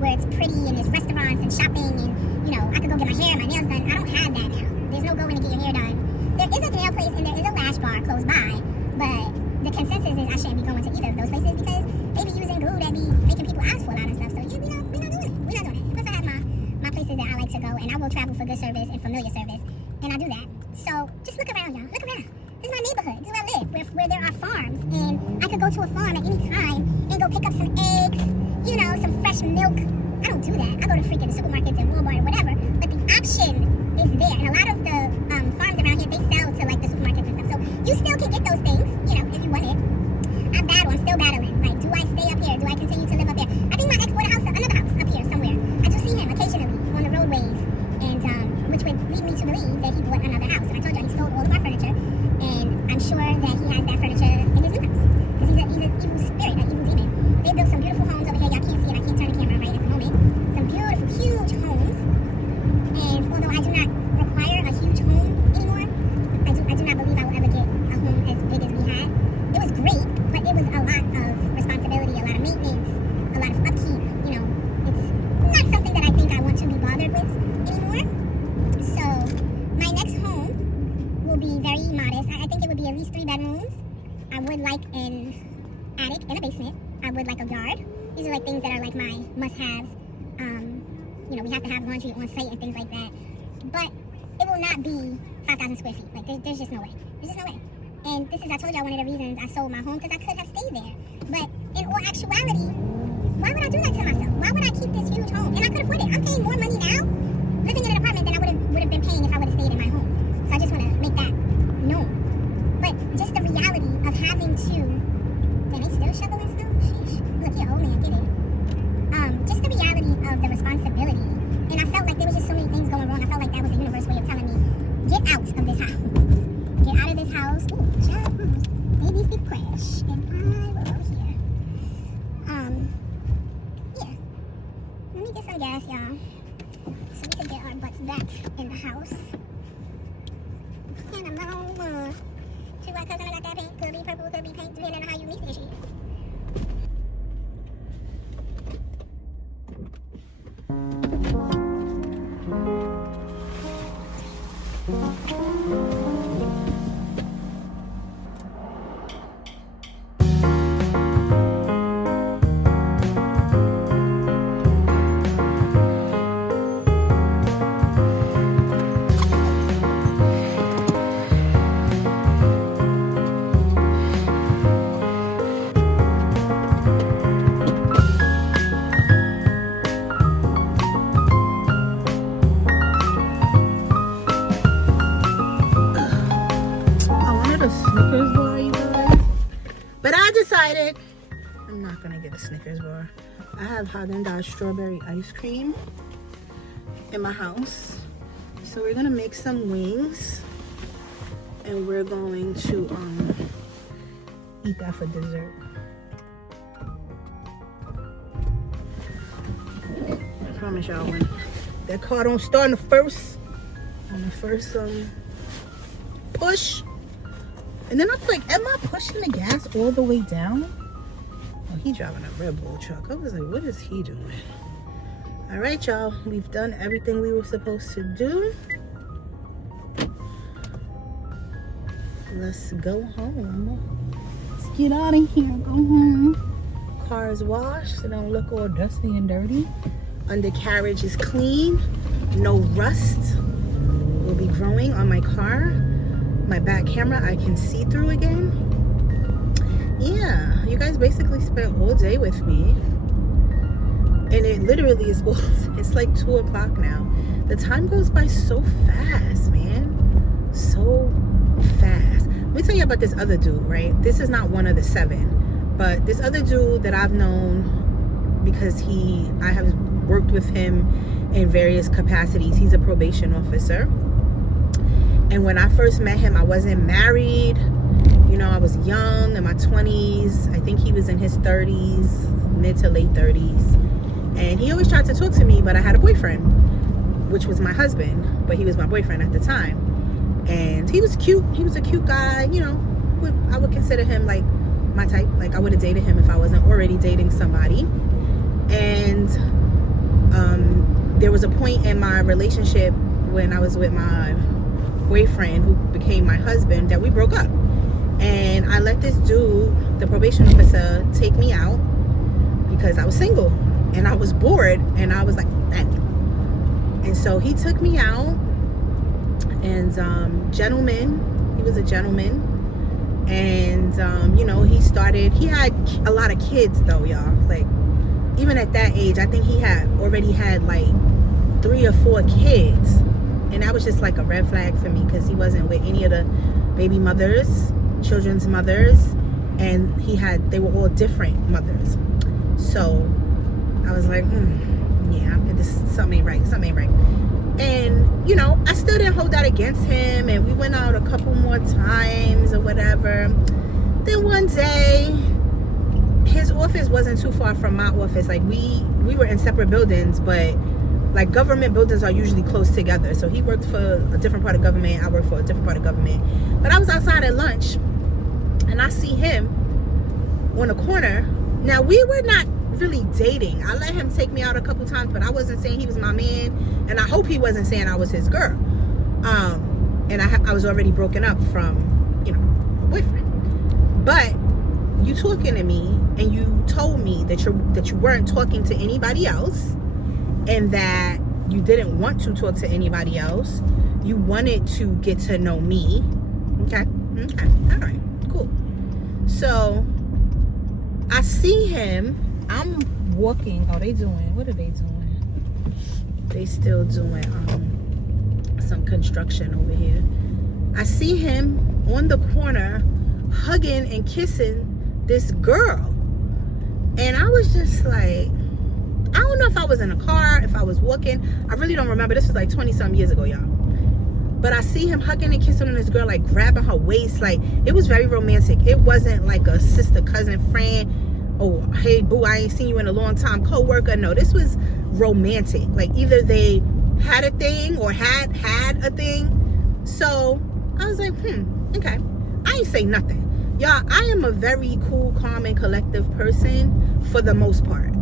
where it's pretty and there's restaurants and shopping and, you know, I could go get my hair and my nails done. I don't have that now. There's no going to get your hair done. There is a nail place and there is a lash bar close by, but the consensus is I shouldn't be going to either of those places because they be using glue that be making people ask for a lot of stuff. So yeah, we're not doing it. We're not doing it. Plus I have my places that I like to go, and I will travel for good service and familiar service, and I do that. So just look around, y'all. Look around. This is my neighborhood. This is where I live, where there are farms, and I could go to a farm at any time and go pick up some eggs, you know, some fresh milk. I don't do that. I go to freaking supermarkets and Walmart or whatever, but the option is there, and a lot of the farms around here, they sell to like the supermarkets and stuff. So you still can get those things, you know, if you want it. I'm still battling. Like, do I stay up here? Do I continue to live up here? I think my ex bought another house up here somewhere. I do see him occasionally on the roadways, and which would lead me to believe that he bought another house. And I told you he stole all of my furniture, and I'm sure that he has that furniture in his new house because he's an evil spirit, an evil demon. They built some beautiful homes over here. Y'all can't see it. I can't turn the camera right at the moment. Some beautiful, huge homes. And although I do not require a huge home anymore, I do not believe I will ever get a home as big as we had. It was great, but it was a lot of responsibility, a lot of maintenance, a lot of upkeep. You know, it's not something that I think I want to be bothered with anymore. So my next home will be very modest. I think it would be at least 3 bedrooms. I would like an attic and a basement. I would like a yard. These are like things that are like my must-haves. You know, we have to have laundry on site and things like that. But it will not be 5,000 square feet. Like, there's just no way. There's just no way. And this is, I told y'all, one of the reasons I sold my home, because I could have stayed there. But in all actuality, why would I do that to myself? Why would I keep this huge home? And I could afford it. I'm paying more money now living in an apartment than I would have been paying if I would have stayed in my home. So I just want to make that known. But just the reality of having to... Damn, they still shoveling snow? Sheesh. Look, you're old man, get it. Just the reality of the responsibility. And I felt like there was just so many things going wrong. I felt like that was the universe way of telling me, get out of this house. Get out of this house. Ooh, child, made these people crash. And I will over here. Yeah. Let me get some gas, y'all. So we can get our butts back in the house. And I'm home. See why cousin I got that pink? Could be purple, could be pink, depending on how you mix this shit. I'm not gonna get a Snickers bar. I have Haagen-Dazs strawberry ice cream in my house, so we're gonna make some wings and we're going to eat that for dessert. I promise y'all, when that car don't start on the first push, and then I'm like, am I pushing the gas all the way down? Oh, he driving a Red Bull truck. I was like, what is he doing? All right, y'all, we've done everything we were supposed to do. Let's go home. Let's get out of here, go home. Car is washed, so don't look all dusty and dirty. Undercarriage is clean. No rust will be growing on my car. My back camera I can see through again. Yeah, you guys basically spent all day with me. And it literally is, it's like 2 o'clock now. The time goes by so fast, man. So fast. Let me tell you about this other dude, right? This is not one of the 7. But this other dude that I've known because I have worked with him in various capacities. He's a probation officer. And when I first met him, I wasn't married. You know, I was young, in my 20s. I think he was in his 30s, mid to late 30s. And he always tried to talk to me, but I had a boyfriend, which was my husband, but he was my boyfriend at the time. And he was cute. He was a cute guy, you know. I would consider him like my type. Like I would have dated him if I wasn't already dating somebody. And There was a point in my relationship when I was with my boyfriend, who became my husband, that we broke up. And I let this dude, the probation officer, take me out because I was single and I was bored, and I was like, that. And so he took me out, and he was a gentleman. And he had a lot of kids though, y'all. Like, even at that age, I think he already had like 3 or 4 kids. And that was just like a red flag for me, because he wasn't with any of the baby mothers, children's mothers, and they were all different mothers. So I was like, yeah, something ain't right. And I still didn't hold that against him, and we went out a couple more times or whatever. Then one day, his office wasn't too far from my office. Like, we were in separate buildings, but like, government buildings are usually close together. So he worked for a different part of government, I worked for a different part of government. But I was outside at lunch, and I see him on a corner. Now, we were not really dating. I let him take me out a couple times, but I wasn't saying he was my man, and I hope he wasn't saying I was his girl. And I was already broken up from a boyfriend. But you talking to me, and you told me that you weren't talking to anybody else, and that you didn't want to talk to anybody else. You wanted to get to know me. Okay, all right, cool. So I see him. I'm walking. What are they doing? They still doing some construction over here. I see him on the corner hugging and kissing this girl. And I was just like, I don't know if I was in a car, if I was walking. I really don't remember. This was like 20-some years ago, y'all. But I see him hugging and kissing on this girl, like grabbing her waist. Like, it was very romantic. It wasn't like a sister, cousin, friend. Oh, hey, boo, I ain't seen you in a long time, co-worker. No, this was romantic. Like, either they had a thing or had a thing. So I was like, okay. I ain't say nothing. Y'all, I am a very cool, calm, and collective person for the most part.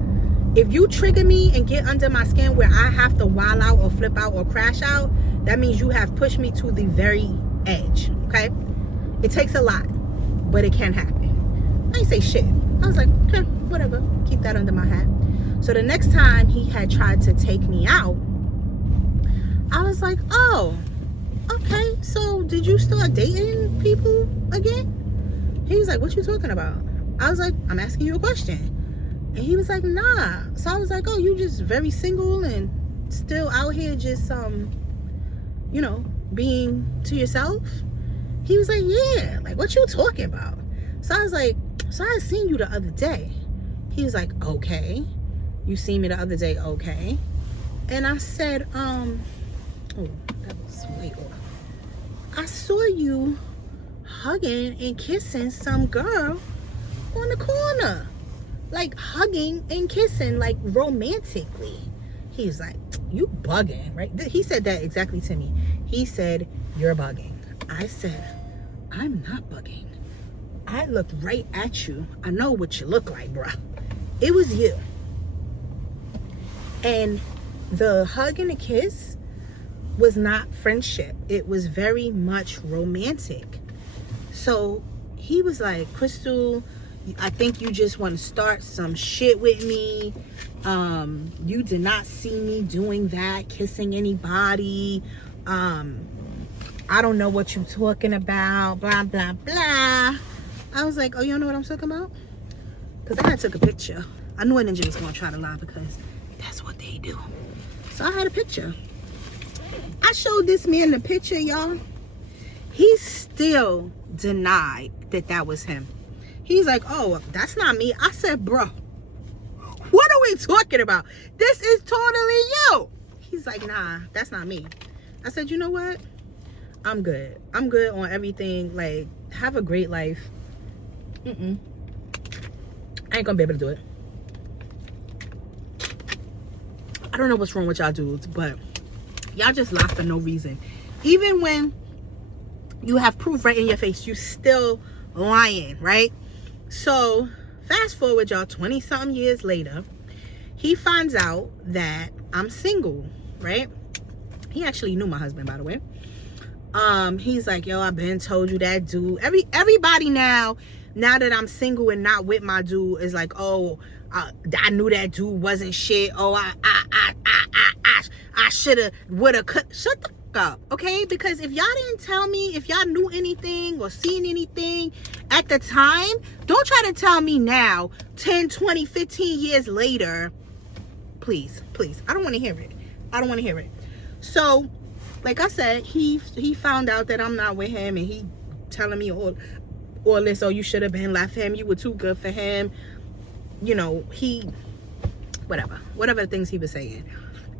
If you trigger me and get under my skin where I have to wild out or flip out or crash out, that means you have pushed me to the very edge, okay? It takes a lot, but it can happen. I ain't say shit. I was like, okay, whatever. Keep that under my hat. So the next time he had tried to take me out, I was like, oh, okay, so did you start dating people again? He was like, what you talking about? I was like, I'm asking you a question. And he was like, nah. So I was like, oh, you just very single and still out here just, being to yourself? He was like, yeah, like, what you talking about? So I was like, so I seen you the other day. He was like, okay. You seen me the other day, okay. And I said, oh, that was way off. I saw you hugging and kissing some girl on the corner. Like, hugging and kissing, like, romantically. He was like, you bugging, right? He said that exactly to me. He said, you're bugging. I said, I'm not bugging. I looked right at you. I know what you look like, bruh. It was you. And the hug and the kiss was not friendship. It was very much romantic. So he was like, Crystal, I think you just want to start some shit with me. You did not see me doing that, kissing anybody. I don't know what you're talking about, blah, blah, blah. I was like, oh, you don't know what I'm talking about? Because I had took a picture. I knew a ninja was going to try to lie because that's what they do. So I had a picture. I showed this man the picture, y'all. He still denied that was him. He's like, oh, that's not me. I said, bro, what are we talking about? This is totally you. He's like, nah, that's not me. I said, you know what? I'm good. I'm good on everything. Like, have a great life. I ain't gonna be able to do it. I don't know what's wrong with y'all dudes, but y'all just lie for no reason. Even when you have proof right in your face, you still lying, right? So fast forward, y'all, 20 something years later, he finds out that I'm single, right? He actually knew my husband, by the way. He's like, yo, I've been told you that dude. Everybody now that I'm single and not with my dude is like, oh, I knew that dude wasn't shit. Oh, I shoulda, woulda, could. Shut the fuck up, okay? Because if y'all didn't tell me, if y'all knew anything or seen anything at the time, don't try to tell me now, 10, 20, 15 years later. Please, I don't want to hear it. So, like I said, he found out that I'm not with him, and he telling me all this. Oh, you should have been left him. You were too good for him. You know, whatever things he was saying.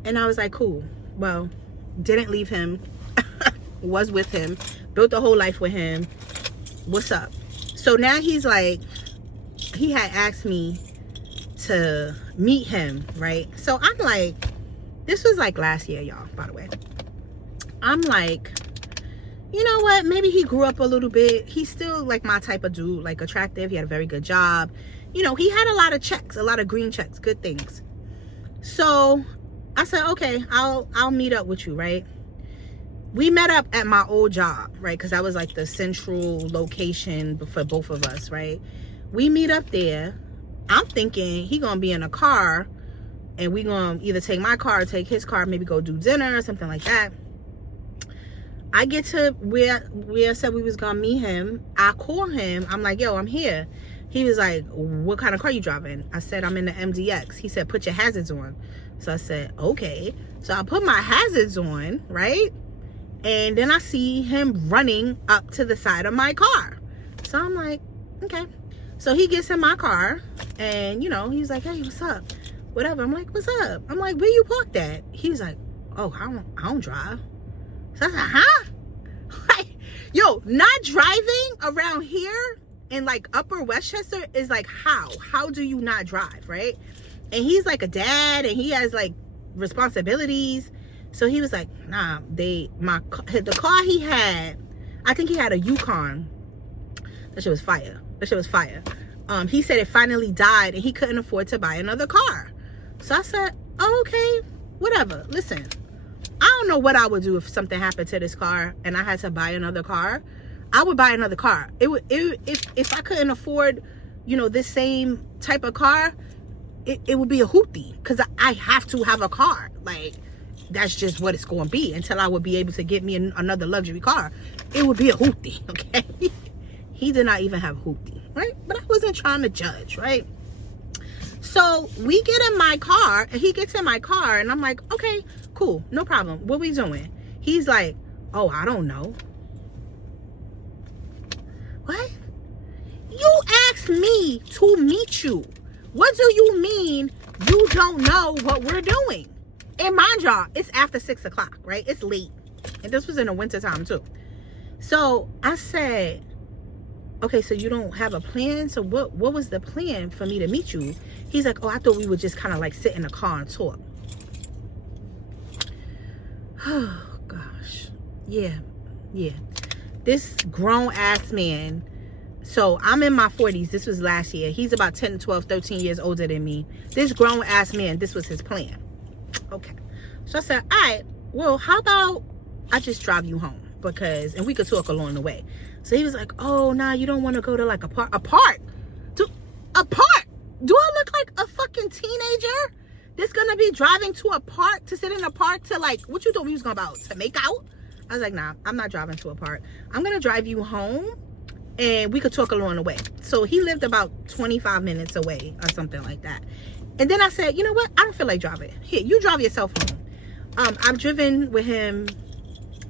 And I was like, cool. Well, didn't leave him. Was with him. Built a whole life with him. What's up? So now he's like, he had asked me to meet him, right? So I'm like, this was like last year, y'all, by the way. I'm like, you know what? Maybe he grew up a little bit. He's still like my type of dude, like attractive. He had a very good job. You know, he had a lot of checks, a lot of green checks, good things. So I said, okay, I'll meet up with you, right? We met up at my old job, right? Because that was like the central location for both of us, right? We meet up there. I'm thinking he gonna be in a car, and we gonna either take my car or take his car, maybe go do dinner or something like that. I get to where I said we was gonna meet him. I call him. I'm like, yo, I'm here. He was like, what kind of car you driving? I said, I'm in the MDX. He said, put your hazards on. So I said, okay. So I put my hazards on, right? And then I see him running up to the side of my car. So I'm like, okay. So he gets in my car, and, you know, he's like, hey, what's up? Whatever. I'm like, what's up? I'm like, where you parked at? He was like, oh, I don't drive. So I was like, huh? Like, yo, not driving around here in like Upper Westchester is like, how do you not drive, right? And he's like a dad, and he has like responsibilities. So he was like, nah, the car he had, I think he had a Yukon. That shit was fire. He said it finally died, and he couldn't afford to buy another car. So I said, oh, okay, whatever. Listen, I don't know what I would do if something happened to this car and I had to buy another car. I would buy another car. If I couldn't afford, you know, this same type of car, it would be a hoopty, because I have to have a car. Like, that's just what it's going to be until I would be able to get me another luxury car. It would be a hoopty, okay? He did not even have a hoopty, right? But I wasn't trying to judge, right? So we get in my car, and he gets in my car, and I'm like, okay, cool, no problem. What we doing? He's like, oh, I don't know. What? You asked me to meet you. What do you mean you don't know what we're doing? And mind y'all, it's after 6 o'clock, right? It's late. And this was in the winter time too. So I said, okay, so you don't have a plan? So what was the plan for me to meet you? He's like, oh, I thought we would just kind of like sit in the car and talk. Oh, gosh. Yeah. This grown ass man. So I'm in my 40s. This was last year. He's about 10, 12, 13 years older than me. This grown ass man, this was his plan. Okay. So I said, all right, well, how about I just drive you home? And we could talk along the way. So he was like, oh, nah, you don't want to go to like a park? A park? Do I look like a fucking teenager that's going to be driving to a park, to sit in a park to like, what you thought we was going to make out? I was like, nah, I'm not driving to a park. I'm going to drive you home, and we could talk along the way. So he lived about 25 minutes away or something like that. And then I said, you know what? I don't feel like driving. Here, you drive yourself home. I've driven with him.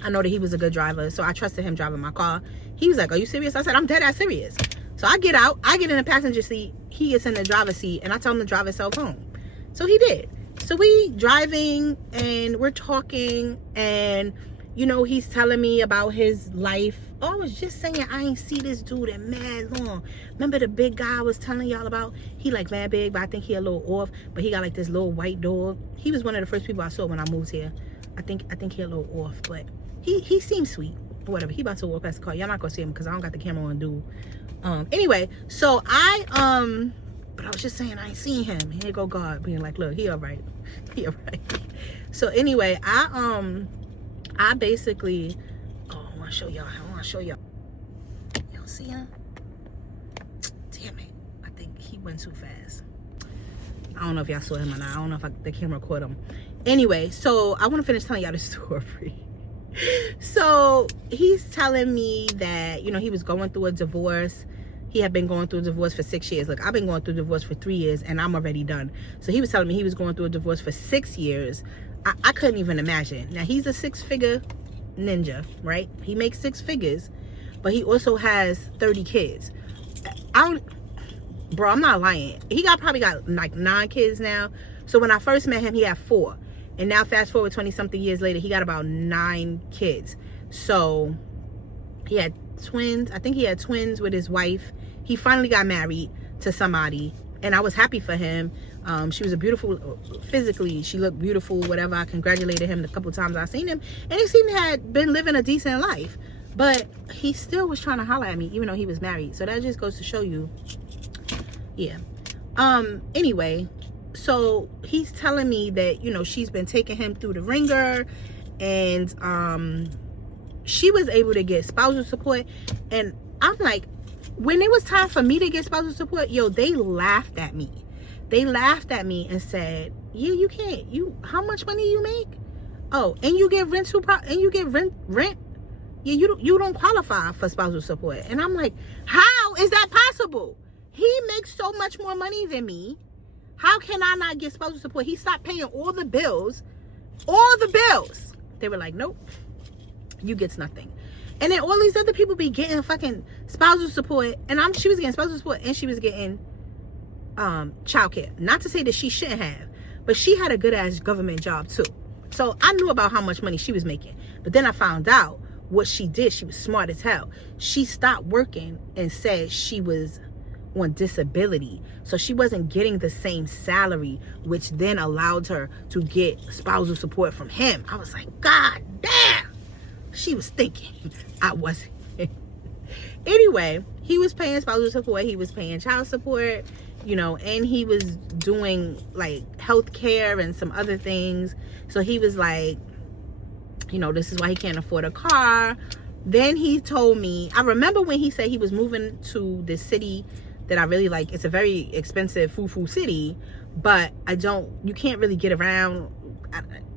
I know that he was a good driver, so I trusted him driving my car. He was like, are you serious? I said, I'm dead ass serious. So I get out. I get in the passenger seat. He gets in the driver's seat, and I tell him to drive himself home. So he did. So we driving, and we're talking, and you know, he's telling me about his life. Oh, I was just saying, I ain't see this dude in mad long. Remember the big guy I was telling y'all about? He like mad big, but I think he a little off. But he got like this little white dog. He was one of the first people I saw when I moved here. I think he a little off, but he seems sweet. Whatever. He about to walk past the car. Y'all not gonna see him because I don't got the camera on, dude. Anyway, so I But I was just saying I ain't seen him. Here go God being like, look, he all right. He all right. So anyway, I basically, oh, I want to show y'all. Y'all see him? Damn it. I think he went too fast. I don't know if y'all saw him or not. I don't know if the camera caught him. Anyway, so I want to finish telling y'all this story. So he's telling me that, you know, he was going through a divorce. He had been going through a divorce for 6 years. Look, I've been going through a divorce for 3 years and I'm already done. So he was telling me he was going through a divorce for 6 years. I couldn't even imagine. Now, he's a 6-figure ninja, right? He makes 6 figures, but he also has 30 kids. Bro, I'm not lying. He probably got like 9 kids now. So when I first met him, he had 4. And now fast forward 20-something years later, he got about 9 kids. So he had twins. I think he had twins with his wife. He finally got married to somebody. And I was happy for him. She was a beautiful, physically, she looked beautiful, whatever. I congratulated him the couple times I seen him. And he seemed to have been living a decent life. But he still was trying to holler at me, even though he was married. So that just goes to show you. Yeah. Anyway, so he's telling me that, you know, she's been taking him through the ringer, and she was able to get spousal support. And I'm like, when it was time for me to get spousal support, yo, they laughed at me. They laughed at me and said, yeah, you can't. How much money you make? Oh, and you get rent rent. Yeah, you don't qualify for spousal support. And I'm like, how is that possible? He makes so much more money than me. How can I not get spousal support? He stopped paying all the bills. They were like, nope, you gets nothing. And then all these other people be getting fucking spousal support. And she was getting spousal support and she was getting childcare. Not to say that she shouldn't have, but she had a good ass government job too. So I knew about how much money she was making. But then I found out what she did. She was smart as hell. She stopped working and said she was on disability, so she wasn't getting the same salary, which then allowed her to get spousal support from him. I was like, God damn, she was thinking. I wasn't. Anyway, he was paying spousal support, he was paying child support, you know, and he was doing like health care and some other things. So he was like, you know, this is why he can't afford a car. Then he told me, I remember when he said he was moving to this city that I really like. It's a very expensive foo-foo city, but you can't really get around,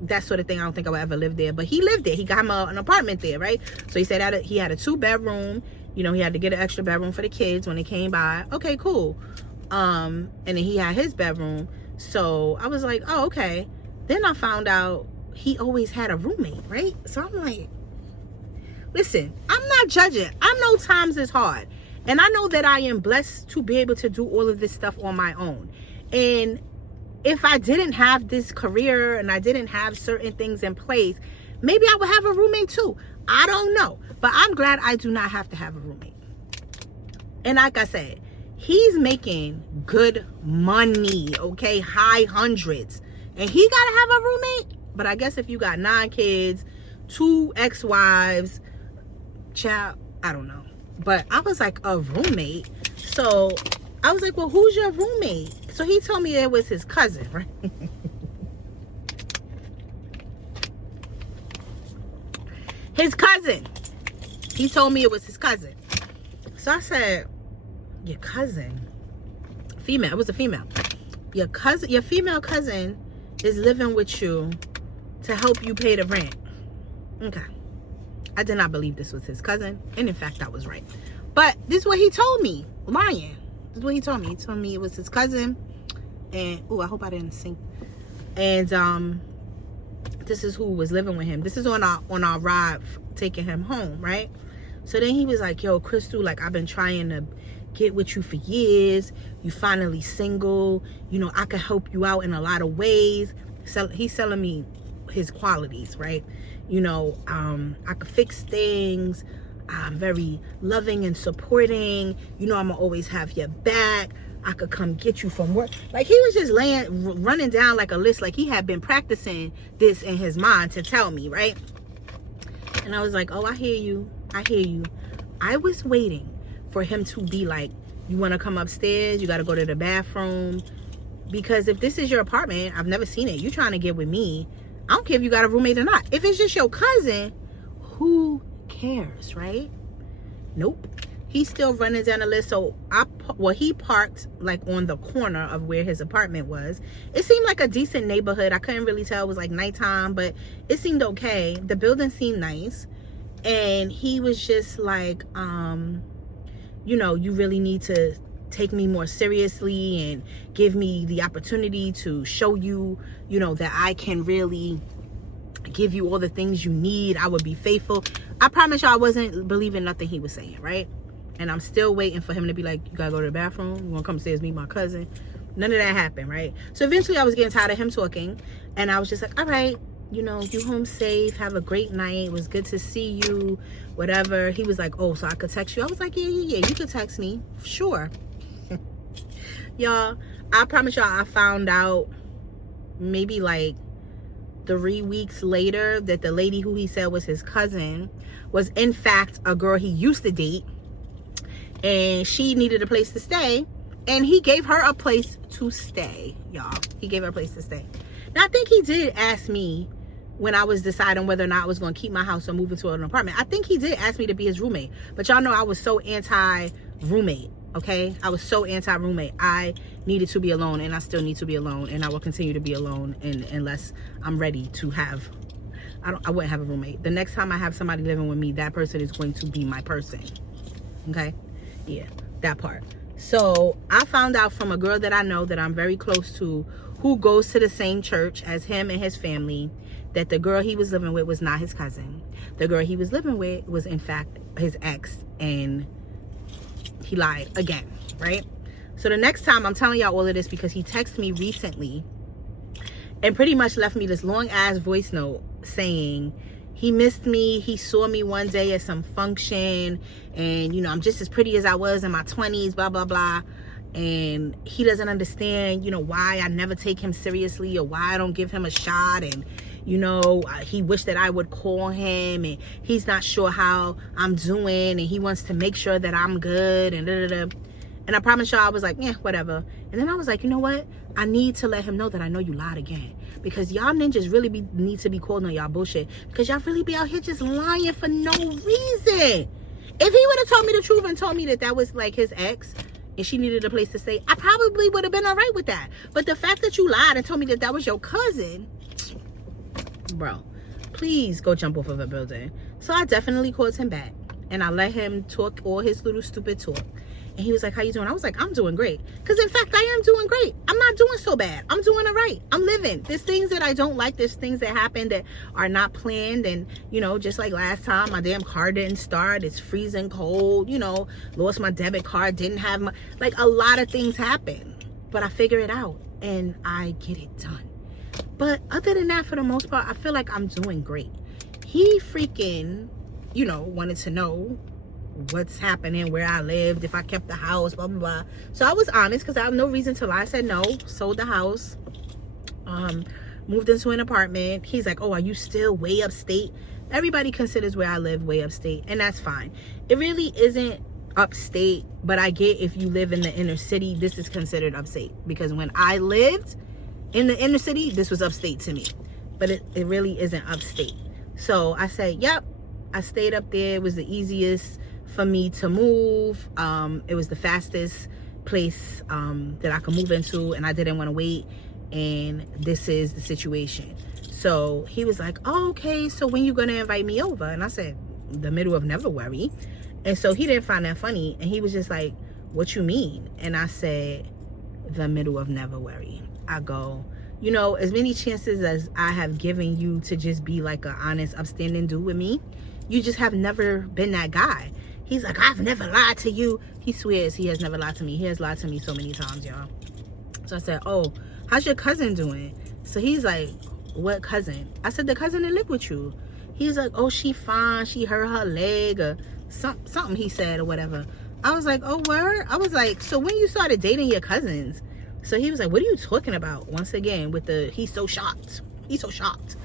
that sort of thing. I don't think I would ever live there, but he lived there. He got him an apartment there, right? So he said that he had a 2-bedroom, you know, he had to get an extra bedroom for the kids when they came by. Okay, cool. And then he had his bedroom. So I was like, oh, okay. Then I found out he always had a roommate, right? So I'm like, listen, I'm not judging. I know times is hard. And I know that I am blessed to be able to do all of this stuff on my own. And if I didn't have this career and I didn't have certain things in place, maybe I would have a roommate too. I don't know. But I'm glad I do not have to have a roommate. And like I said, he's making good money, okay? High hundreds. And he got to have a roommate? But I guess if you got 9 kids, 2 ex-wives, child, I don't know. But I was like, a roommate? So I was like, well, who's your roommate? So he told me it was his cousin, right? His cousin. He told me it was his cousin. So I said, your cousin? Female. It was a female. Your cousin, your female cousin is living with you to help you pay the rent. Okay. I did not believe this was his cousin. And in fact, I was right. But this is what he told me. Lying. This is what he told me. He told me it was his cousin. And, oh, I hope I didn't sing. And this is who was living with him. This is on our ride taking him home, right? So then he was like, yo, Crystal, like, I've been trying to get with you for years. You finally single. You know, I could help you out in a lot of ways. So he's telling me his qualities, right? You know, I could fix things. I'm very loving and supporting. You know, I'm gonna always have your back. I could come get you from work. Like, he was just running down like a list, like he had been practicing this in his mind to tell me, right? And I was like, oh, I hear you. I hear you. I was waiting for him to be like, You want to come upstairs, you got to go to the bathroom. Because if this is your apartment, I've never seen it, you trying to get with me, I don't care if you got a roommate or not. If it's just your cousin, who cares, right? Nope. He's still running down the list. So he parked like on the corner of where his apartment was. It seemed like a decent neighborhood. I couldn't really tell. It was like nighttime, but it seemed okay. The building seemed nice. And he was just like, you really need to take me more seriously and give me the opportunity to show you, that I can really give you all the things you need. I would be faithful. I promise y'all I wasn't believing nothing he was saying, right? And I'm still waiting for him to be like, you gotta go to the bathroom, you wanna come upstairs, meet my cousin. None of that happened, right? So eventually I was getting tired of him talking, and I was just like, all right, you home safe, have a great night, it was good to see you, whatever. He was like, oh, so I could text you? I was like, yeah, you could text me, sure. Y'all, I promise y'all I found out maybe like 3 weeks later that the lady who he said was his cousin was in fact a girl he used to date, and she needed a place to stay, and he gave her a place to stay, y'all. He gave her a place to stay. Now I think he did ask me when I was deciding whether or not I was going to keep my house or move into an apartment. I think he did ask me to be his roommate, but y'all know I was so anti-roommate. Okay, I was so anti-roommate. I needed to be alone, and I still need to be alone, and I will continue to be alone unless I'm ready to have. I wouldn't have a roommate. The next time I have somebody living with me, that person is going to be my person. Okay, yeah, that part. So I found out from a girl that I know that I'm very close to, who goes to the same church as him and his family, that the girl he was living with was not his cousin. The girl he was living with was in fact his ex, and he lied again, right? So the next time, I'm telling y'all all of this because he texted me recently and pretty much left me this long ass voice note saying he missed me, he saw me one day at some function, and I'm just as pretty as I was in my 20s, blah blah blah, and he doesn't understand why I never take him seriously or why I don't give him a shot, and he wished that I would call him, and he's not sure how I'm doing, and he wants to make sure that I'm good, and And I promise y'all, I was like, yeah, whatever. And then I was like, you know what? I need to let him know that I know you lied again. Because y'all ninjas really need to be called on y'all bullshit. Because y'all really be out here just lying for no reason. If he would have told me the truth and told me that was like his ex, and she needed a place to stay, I probably would have been all right with that. But the fact that you lied and told me that was your cousin, bro, please go jump off of a building. So I definitely called him back, and I let him talk all his little stupid talk. And he was like, how you doing? I was like, I'm doing great. Because in fact, I am doing great. I'm not doing so bad. I'm doing all right. I'm living. There's things that I don't like. There's things that happen that are not planned. And, just like last time, my damn car didn't start. It's freezing cold. Lost my debit card. Didn't have my... Like, a lot of things happen. But I figure it out. And I get it done. But other than that, for the most part, I feel like I'm doing great. He freaking, wanted to know what's happening, where I lived, if I kept the house, blah blah blah. So I was honest because I have no reason to lie. I said no, sold the house, moved into an apartment. He's like, oh, are you still way upstate? Everybody considers where I live way upstate, and that's fine. It really isn't upstate, but I get if you live in the inner city, this is considered upstate, because when I lived in the inner city, this was upstate to me, but it really isn't upstate. So I said, yep, I stayed up there. It was the easiest for me to move. It was the fastest place that I could move into, and I didn't want to wait, and this is the situation. So he was like, oh, okay, so when you gonna invite me over? And I said, the middle of February. And so he didn't find that funny, and he was just like, what you mean? And I said, the middle of February. I go, as many chances as I have given you to just be like an honest, upstanding dude with me, you just have never been that guy. He's like, I've never lied to you. He swears he has never lied to me. He has lied to me so many times, y'all. So I said, oh, how's your cousin doing? So he's like, what cousin? I said, the cousin that lived with you. He's like, oh, she fine. She hurt her leg or something he said or whatever. I was like, oh, word? I was like, so when you started dating your cousins? So he was like, what are you talking about? Once again, with the, he's so shocked. He's so shocked.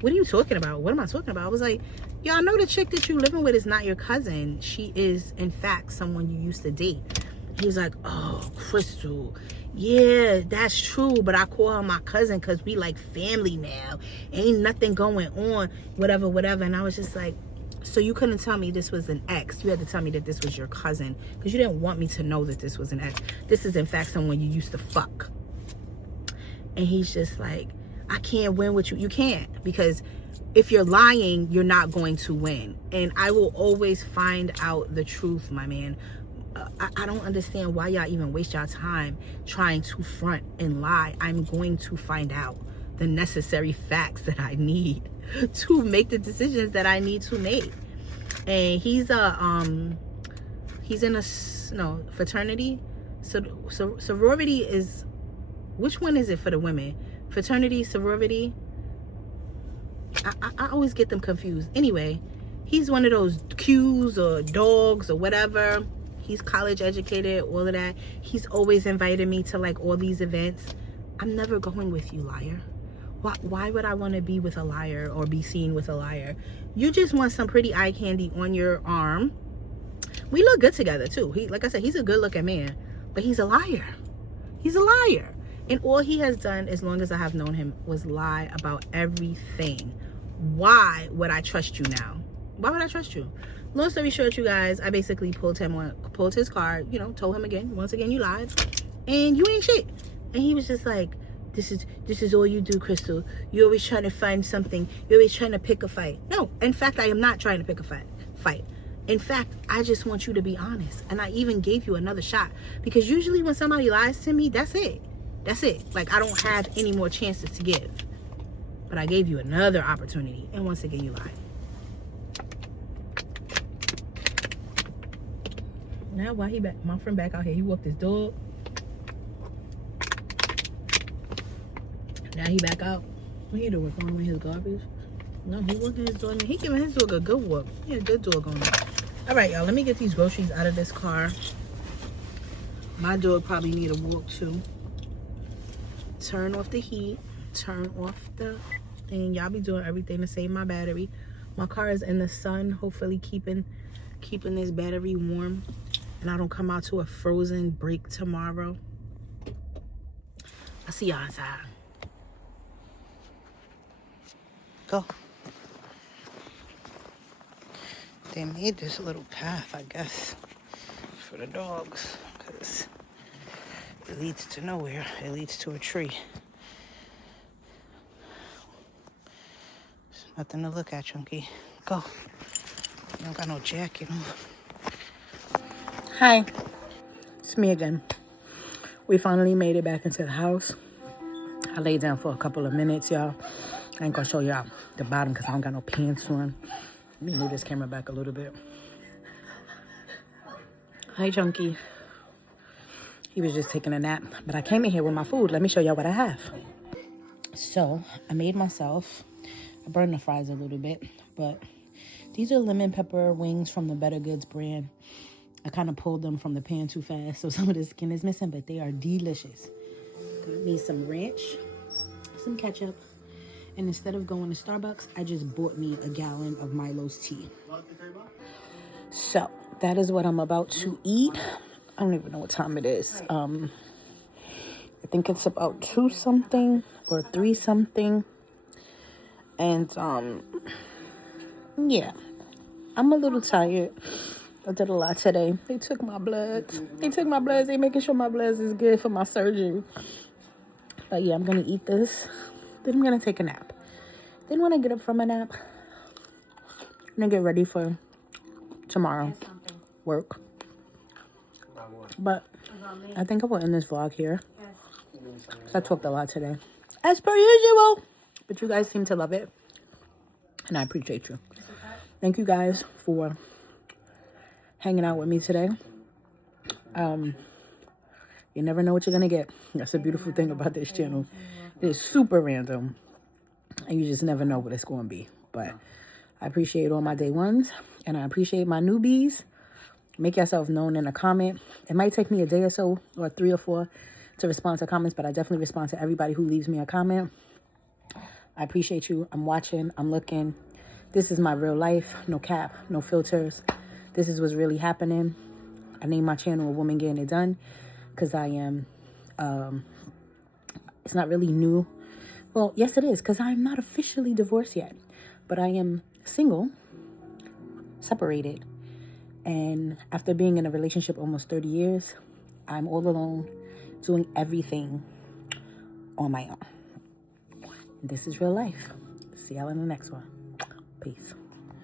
What are you talking about? What am I talking about? I was like, y'all know the chick that you living with is not your cousin. She is, in fact, someone you used to date. He's like, oh, Crystal, yeah, that's true, but I call her my cousin because we like family now. Ain't nothing going on, whatever, whatever. And I was just like, so you couldn't tell me this was an ex. You had to tell me that this was your cousin because you didn't want me to know that this was an ex. This is in fact someone you used to fuck. And he's just like, I can't win with you. You can't, because if you're lying, you're not going to win. And I will always find out the truth, my man. I don't understand why y'all even waste y'all time trying to front and lie. I'm going to find out the necessary facts that I need to make the decisions that I need to make. And he's in a fraternity. So sorority is, which one is it for the women? Fraternity, sorority. I always get them confused. Anyway, he's one of those Qs or dogs or whatever. He's college educated, all of that. He's always invited me to like all these events. I'm never going with you, liar. Why would I want to be with a liar or be seen with a liar? You just want some pretty eye candy on your arm. We look good together too. Like I said, he's a good looking man, but he's a liar. He's a liar. And all he has done, as long as I have known him, was lie about everything. Why would I trust you now? Why would I trust you? Long story short, you guys, I basically pulled his card, told him again, once again, you lied, and you ain't shit. And he was just like, this is all you do, Crystal. You're always trying to find something. You're always trying to pick a fight. No, in fact, I am not trying to pick a fight. In fact, I just want you to be honest. And I even gave you another shot, because usually when somebody lies to me, that's it. That's it. Like, I don't have any more chances to give. But I gave you another opportunity, and once again, you lied. Now, why he back? My friend back out here. He walked his dog. Now he back out. What he doing? Throwing away his garbage? No, he walking his dog. He giving his dog a good walk. He had a good dog on him. All right, y'all. Let me get these groceries out of this car. My dog probably need a walk too. Turn off the heat. Turn off the thing. Y'all be doing everything to save my battery. My car is in the sun, hopefully keeping this battery warm, and I don't come out to a frozen break tomorrow. I'll see y'all inside. Go. They made this little path, I guess, for the dogs, because it leads to nowhere. It leads to a tree. There's nothing to look at, Chunky. Go. You don't got no jacket on. Hi. It's me again. We finally made it back into the house. I laid down for a couple of minutes, y'all. I ain't gonna show y'all the bottom because I don't got no pants on. Let me move this camera back a little bit. Hi, Chunky. He was just taking a nap, but I came in here with my food. Let me show y'all what I have. So I made myself, I burned the fries a little bit, but these are lemon pepper wings from the Better Goods brand. I kind of pulled them from the pan too fast, so some of the skin is missing, but they are delicious. Got me some ranch, some ketchup, and instead of going to Starbucks, I just bought me a gallon of Milo's tea. So that is what I'm about to eat. I don't even know what time it is. I think it's about 2 something or 3 something. And yeah, I'm a little tired. I did a lot today. They took my bloods. They making sure my bloods is good for my surgery. But yeah, I'm gonna eat this. Then I'm gonna take a nap. Then when I get up from a nap, I'm gonna get ready for tomorrow work. But I think I will end this vlog here, because I talked a lot today, as per usual. But you guys seem to love it, and I appreciate you. Thank you guys for hanging out with me today. You never know what you're gonna get. That's the beautiful thing about this channel. It's super random, and you just never know what it's going to be. But I appreciate all my day ones, and I appreciate my newbies. Make yourself known in a comment. It might take me a day or so, or 3 or 4, to respond to comments, but I definitely respond to everybody who leaves me a comment. I appreciate you. I'm watching. I'm looking. This is my real life. No cap. No filters. This is what's really happening. I named my channel A Woman Getting It Done because I am, it's not really new. Well, yes it is, because I'm not officially divorced yet, but I am single, separated, and after being in a relationship almost 30 years, I'm all alone, doing everything on my own. This is real life. See y'all in the next one. Peace.